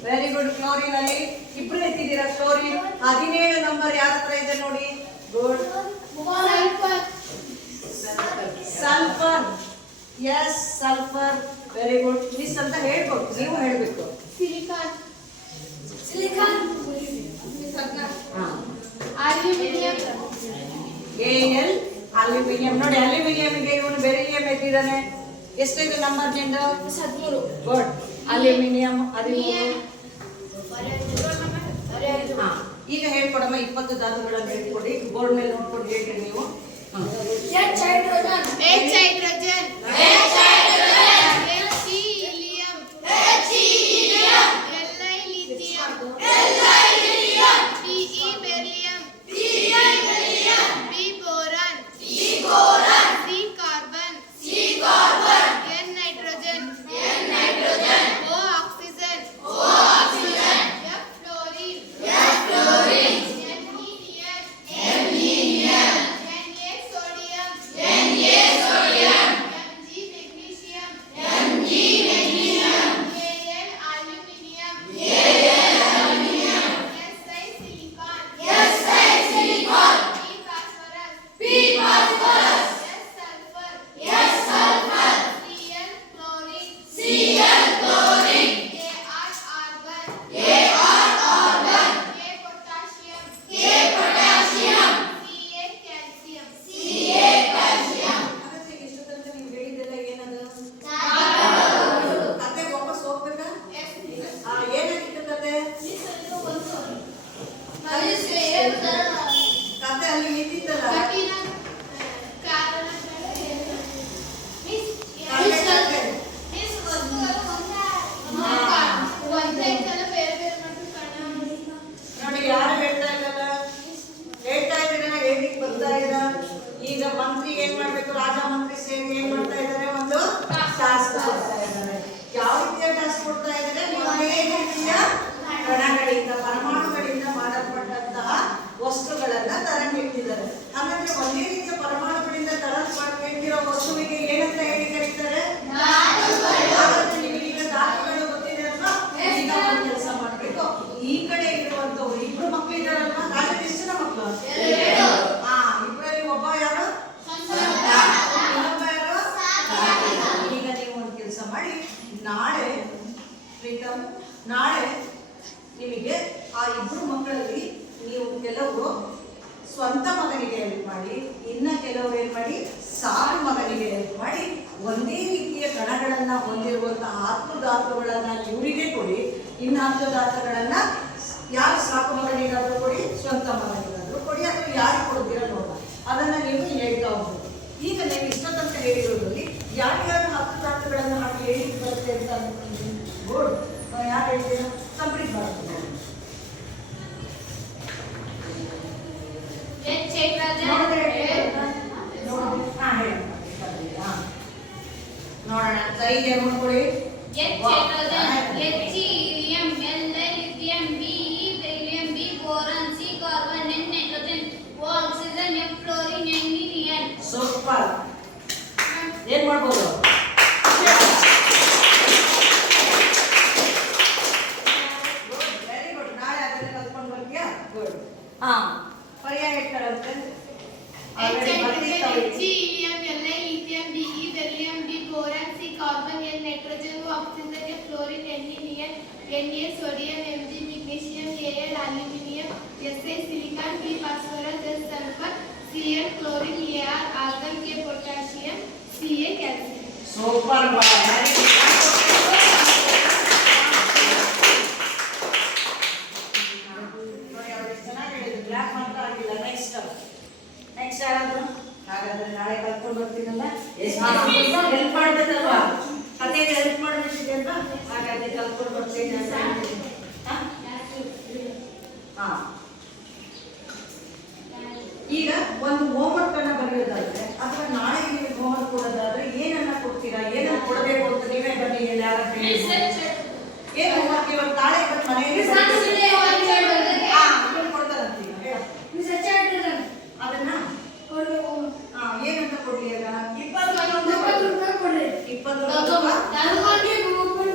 very good. Chlorine ಅಲ್ಲಿ ಇಬ್ರು ಎತ್ತಿದ್ದೀರಾ. ಕ್ಲೋರಿನ್ 17 ನಂಬರ್ ಯಾರ ಹತ್ರ ಇದೆ ನೋಡಿ. Good. Sulphur. Sulphur. S sulphur very good. Miss ಅಂತ ಹೇಳ್ಬೋದು. ನೀವು ಹೇಳ್ಬೇಕು. ಸಿಲಿಕಾನ್. ಸಿಲಿಕಾನ್. ಹಾ ಅಲ್ಯೂಮಿನಿಯಂ. AL aluminium. ನೋಡಿ ಅಲ್ಯೂಮಿನಿಯಂಗೆ ಇವನು ಬೆರಿಲಿಯಂ ಎತ್ತಿದ್ದಾನೆ. ಎಷ್ಟಿದೆ ನಂಬರ್ ನಿಂದ? 13. ಗುಡ್. ಅಲ್ಯೂಮಿನಿಯಂ 13. ಹಾ ಈಗ ಹೇಳ್ಕೊಡಮ್ಮ. 20 ಧಾತುಗಳನ್ನು ಹೇಳ್ಕೊಡಿ. ಬೋರ್ಡ್ ಮೇಲೆ ನೋಡ್ಕೊಂಡು ಹೇಳ್ರಿ ನೀವು. H hydrogen. H hydrogen. H hydrogen. H helium. H helium. Li lithium. Li lithium. Be beryllium. Be beryllium. B boron. B boron. C carbon. C carbon. N nitrogen. N nitrogen. O oxygen. O oxygen. F fluorine. F fluorine. N helium. N helium. Na sodium. Na sodium. Mg magnesium. Mg magnesium. Al aluminium. Al aluminium. Si silicon. Si silicon. P phosphorus. P phosphorus. S sulfur. S sulfur. Cl chlorine. Cl chlorine. Ar argon. Ar argon. K potassium. K potassium. Ca calcium. Ca calcium. ಹಾಗಾದ್ರೆ ಇಷ್ಟು ತನಕ ನೀವು ಹೇಳಿದ್ದೆಲ್ಲ ಏನದು? ಕತೆ ವಾಪಸ್ ಹೋಗ್ಬೇಕಾ? ಏನಾಗಿತ್ತು ಕತೆ? ಕತೆ ಅಲ್ಲಿ ನಿಂತಿತ್ತಲ್ಲ. ಕಠಿಣ ಕಾರಣಗಳು ಒಂದೇ ಬೇರೆ ಬೇರೆ ಮತ್ತು ಕಾರಣ ನೋಡಿ ಯಾರು ಹೇಳ್ತಾ ಈಗ ಮಂತ್ರಿ ಏನ್ ಮಾಡ್ಬೇಕು, ರಾಜ ಮಂತ್ರಿ ಸೇರಿ ಏನ್ ಮಾಡ್ತಾ ಇದ್ದಾರೆ, ಒಂದು ಟಾಸ್ಕ್ ಕೊಡ್ತಾ ಇದ್ದಾರೆ. ಯಾವ ರೀತಿಯ ಟಾಸ್ಕ್ ಕೊಡ್ತಾ ಇದ್ದಾರೆ, ಒಂದೇ ರೀತಿಯ ಕಣಗಳಿಂದ ಪರಮಾಣುಗಳಿಂದ ಮಾಡಲ್ಪಟ್ಟಂತಹ ವಸ್ತುಗಳನ್ನ ತರಬೇಕಿದ್ದಾರೆ. ಹಾಗಾದ್ರೆ ಒಂದೇ ರೀತಿಯ ಪರಮಾಣುಗಳಿಂದ ತರಲ್ಪಟ್ಟಿರೋ ವಸ್ತುವಿಗೆ ಏನಂತ ಹೇಳಿ ಕರೀತಾರೆ? ಹಾಗಾದ್ರೆ ನಿಮಗೆ ಈಗ ಧಾತುಗಳು ಗೊತ್ತಿದೆ ಅಲ್ವಾ? ಈಗ ಒಂದು ಕೆಲಸ ಮಾಡ್ಬೇಕು, ಈ ಕಡೆ ಇರುವಂತವ್ರು ಇಬ್ರು ಮಕ್ಳು ಇದಾರಲ್ವಾ, ಕಾಲೇಜ್ ಎಷ್ಟು ಜನ ಮಕ್ಕಳು? ಇಬ್ಬರಲ್ಲಿ ಒಬ್ಬ ಯಾರು, ಇನ್ನೊಬ್ಬ ಯಾರು? ಈಗ ನೀವು ಒಂದು ಕೆಲಸ ಮಾಡಿ, ನಾಳೆ ಪ್ರೀತಮ್, ನಾಳೆ ನಿಮಗೆ ಆ ಇಬ್ರು ಮಕ್ಕಳಲ್ಲಿ ನೀವು ಕೆಲವರು ಸ್ವಂತ ಮಗನಿಗೆ ಹೆಲ್ಪ್ ಮಾಡಿ, ಇನ್ನ ಕೆಲವರು ಏನ್ ಮಾಡಿ, ಸಾಕು ಮಗನಿಗೆ ಹೆಲ್ಪ್ ಮಾಡಿ, ಒಂದೇ ರೀತಿಯ ಕಣಗಳನ್ನ ಹೊಂದಿರುವಂತಹ 10 ಧಾತುಗಳನ್ನ ಇವರಿಗೆ ಕೊಡಿ, ಇನ್ನು 10 ಧಾತುಗಳನ್ನ ಯಾರು ಸಾಕು ಮಗನಿಗಾದ್ರೂ ಕೊಡಿ, ಸ್ವಂತ ಮಗನಿಗಾದ್ರೂ ಕೊಡಿ, ಅಥವಾ ಯಾರು ಕೊಡ್ತೀರ ನೋಡ, ಅದನ್ನ ನೀವು ಹೇಳ್ತಾ ಹೋಗ್ಬೋದು. ಈಗ ನೀವು ಇಷ್ಟ ತನಕ ಹೇಳಿರೋದ್ರಲ್ಲಿ ಯಾರ್ಯಾರು 10 ಧಾತುಗಳನ್ನ ಹಾಕಿ ಹೇಳಿ ಬರುತ್ತೆ ಅಂತ ಅನ್ಕೊಂಡಿದ್ದೀನಿ. ಗುಡ್, ಯಾರು ಹೇಳ್ತೀರಾ? ಕಂಪ್ಲೀಟ್ ಮಾಡ್ತೀನಿ. ನೋಡೋಣ, ಸರಿ ನೋಡ್ಕೊಳ್ಳಿ. ಸೂಪರ್. ಏನ್ ಮಾಡ್ಬೋದು? Very good. ನಾಳೆ ಅದನ್ನ ಕಲ್ತ್ಕೊಂಡು ಬರ್ತೀಯಾ? ಗುಡ್. ಪರ್ಯಾಯ ಹೇಳ್ತಾರಂತೆ. Sodium, Mg, magnesium, Al, aluminium, Si, silicon, P, phosphorus, S, sulfur, Cl, chlorine, Ar, argon, K, potassium, Ca, calcium. Super. Next ಯಾರಾದ್ರು? ಹಾಗಾದ್ರೆ ನಾಳೆ ಕಲ್ತ್ಕೊಂಡು ಬರ್ತೀನಲ್ಲ, ಹೆಲ್ಪ್ ಮಾಡ್ಬೇಕಲ್ವಾ, ಕಥೆಗೆ ಹೆಲ್ಪ್ ಮಾಡ್ಬೇಕಿದೆ ಅಲ್ವಾ, ಹಾಗಾದ್ರೆ ಕಲ್ತ್ಕೊಂಡು ಬರ್ತೀನಿ ಅಂತ ಹೇಳ್ತೀನಿ. ಈಗ ಒಂದು ಹೋಮ್ವರ್ಕ್ ಅನ್ನ ಬರೆಯೋದಾದ್ರೆ ಅಥವಾ ನಾಳೆ ನೀವು ಹೋಮ್ವರ್ಕ್ ಕೊಡೋದಾದ್ರೆ ಏನನ್ನ ಕೊಡ್ತೀರಾ, ಏನನ್ನ ಕೊಡಬೇಕು ಅಂತ ನೀವೇ ಬನ್ನಿ. ಯಾರಾದ್ರೂ ಏನು ಹೋಮ್ವರ್ಕ್ ಇವತ್ತು ನಾಳೆ ಇವತ್ತು ಮನೆಯಲ್ಲಿ ಅದನ್ನ ಏನಂತ ಕೊಡ್ಲಿ? ಆಗ 20 ರೂಪಾಯಿ ಕೊಡ್ರಿ. 20 ರೂಪಾಯಿ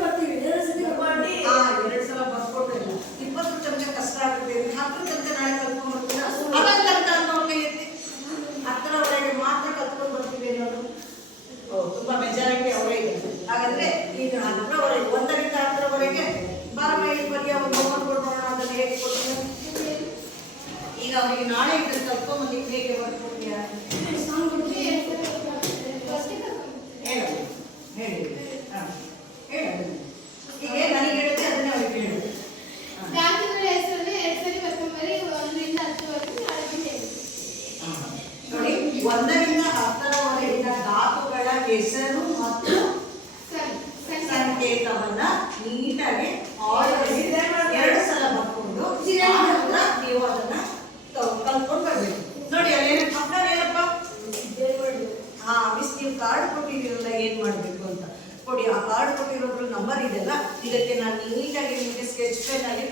2 ಸಲ ಬರ್ಕೊಟ್ಟಿಲ್ಲ. 20 ತನಕ ಕಷ್ಟ ಆಗುತ್ತೆ. 10 ತನಕ ನಾಳೆ ಕಲ್ತ್ಕೊಂಡು ಬರ್ತೀರಾ? 10 ತನಕ ಅನ್ನೋರ್ಗೆ ಎತ್ತಿ 10ರವರೆಗೆ ಮಾತ್ರ ಕಲ್ತ್ಕೊಂಡು ಬರ್ತೀವಿ ಅನ್ನೋದು ತುಂಬಾ ಮೆಜಾರಿಟಿ ಅವರೇ ಇದೆ. ಹಾಗಾದ್ರೆ ಈಗ 10ರವರೆಗೆ 1ರಿಂದ 10ರವರೆಗೆ ಬಾರಮೈಲಿ ಬಗ್ಗೆ ಒಂದು ಹೋಮ್ವರ್ಕ್ ಕೊಡೋಣ. ಅದನ್ನು ಹೇಗೆ ಕೊಡ್ತೀವಿ? ಈಗ ಅವರಿಗೆ ನಾಳೆ ಇದನ್ನು ಕಲ್ತ್ಕೊಂಡ್ಬಂದಿದ್ದು ಹೇಗೆ ವರ್ಕ್ ಕೊಡ್ತೀಯಾ? ಹೇಳಿ. ಈಗ ನನಗೆ ಹೇಳಿದ್ರೆ ಅದನ್ನೇ ಅವ್ರಿಗೆ ಹೇಳಿ. ನೋಡಿ, 1ರಿಂದ 10ರವರೆಗಿನ ಧಾತುಗಳ ಹೆಸರು ಮತ್ತು ಸಂಕೇತವನ್ನ ನೀಟಾಗಿ ಆಲ್ರೆಡಿ 2 ಸಲ ಬರ್ಕೊಂಡು ನೀವು ಅದನ್ನ ಕಲ್ತ್ಕೊಂಡು ಬರ್ಬೇಕು. ನೋಡಿ, ಅಲ್ಲೇನು ಪಕ್ಕ ಏನಪ್ಪ, ಮಿಸ್ ನೀವು ಕಾರ್ಡ್ ಕೊಟ್ಟಿದ್ದೀರಲ್ಲ, ಏನ್ ಮಾಡ್ಬೇಕು ಅಂತ ಕೊಡಿ. ಆ ಕಾರ್ಡ್ ಕೊಟ್ಟಿರೋದ್ರ ನಂಬರ್ ಇದೆಲ್ಲ, ಇದಕ್ಕೆ ನಾನು ನೀಟಾಗಿ ನಿಮಗೆ ಸ್ಕೆಚ್ ಪೆನ್ ಅಲ್ಲಿ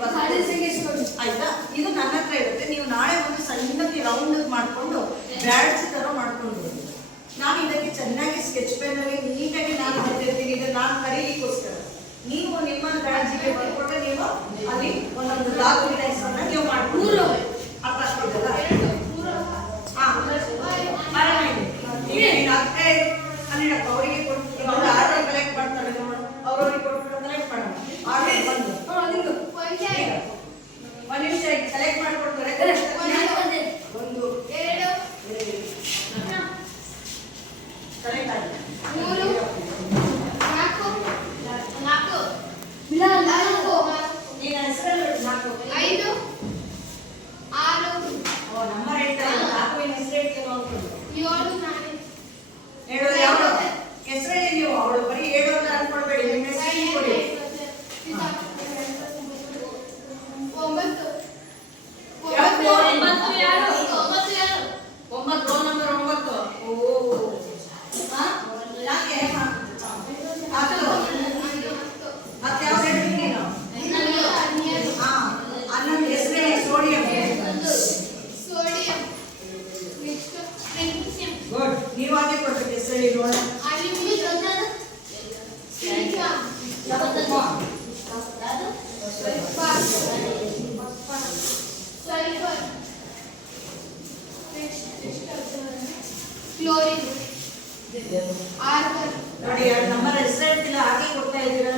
ಆಯ್ತಾ? ಇದು ನನ್ನ ಹತ್ರ ಇರುತ್ತೆ. ನೀವು ನಾಳೆ ಒಂದು ಸಣ್ಣಕ್ಕೆ ರೌಂಡ್ ಮಾಡ್ಕೊಂಡು ಬ್ಯಾಡ್ಜ್ ತರ ಮಾಡ್ಕೊಂಡು ಬನ್ನಿ. ನಾನು ಇದಕ್ಕೆ ಚೆನ್ನಾಗಿ ಸ್ಕೆಚ್ ಪೆನ್ ಅಲ್ಲಿ ನೀಟಾಗಿ ನಾನು ಬರ್ತಿರ್ತೀನಿ. ಇದು ನಾನು ಕರೀಲಿಕ್ಕೋಸ್ಕರ. ನೀವು ನಿಮ್ಮ ಬ್ಯಾಡ್ಜಿಗೆ ಬರ್ಕೊಂಡ್ರೆ ನೀವು ಅಲ್ಲಿ ಒಂದೊಂದು ಡಾಕ್ಯುಮೆಂಟ್ಸ್ ಅನ್ನ ನೀವು ಮಾಡ್ಕೊಂಡು ಅರ್ಥ ಆಗ್ತಿದ್ದಲ್ಲ? ಕನ್ನಡಪ್ಪ ಅವರಿಗೆ ಕೊಟ್ಟು ಆರ್ಡರ್ ಕಲೆಕ್ಟ್ ಮಾಡ್ತಾರೆ ನೋಡು, ಅವ್ರವ್ರಿಗೆ ಕೊಟ್ಟು ಕಲೆಕ್ಟ್ ಮಾಡೋಣ. ಆರ್ಡರ್ ಬಂದು ಒಂದು ನಿಮಿಷ ಕಲೆಕ್ಟ್ ಮಾಡಿಕೊಡ್ತಾರೆ. 1 2 ಕರೆಕ್ಟ್ ಆಗಿದೆ. 3 4 ಈಗ ಹೆಸರಲ್ಲಿ 4 5 ಆರ್ಗನ್ ನೋಡಿ ಎರಡು ನಂಬರ್ ಹೆಸರು ಹೇಳ್ತಿಲ್ಲ ಹಾಗೆ ಕೊಡ್ತಾ ಇದ್ದೀರಾ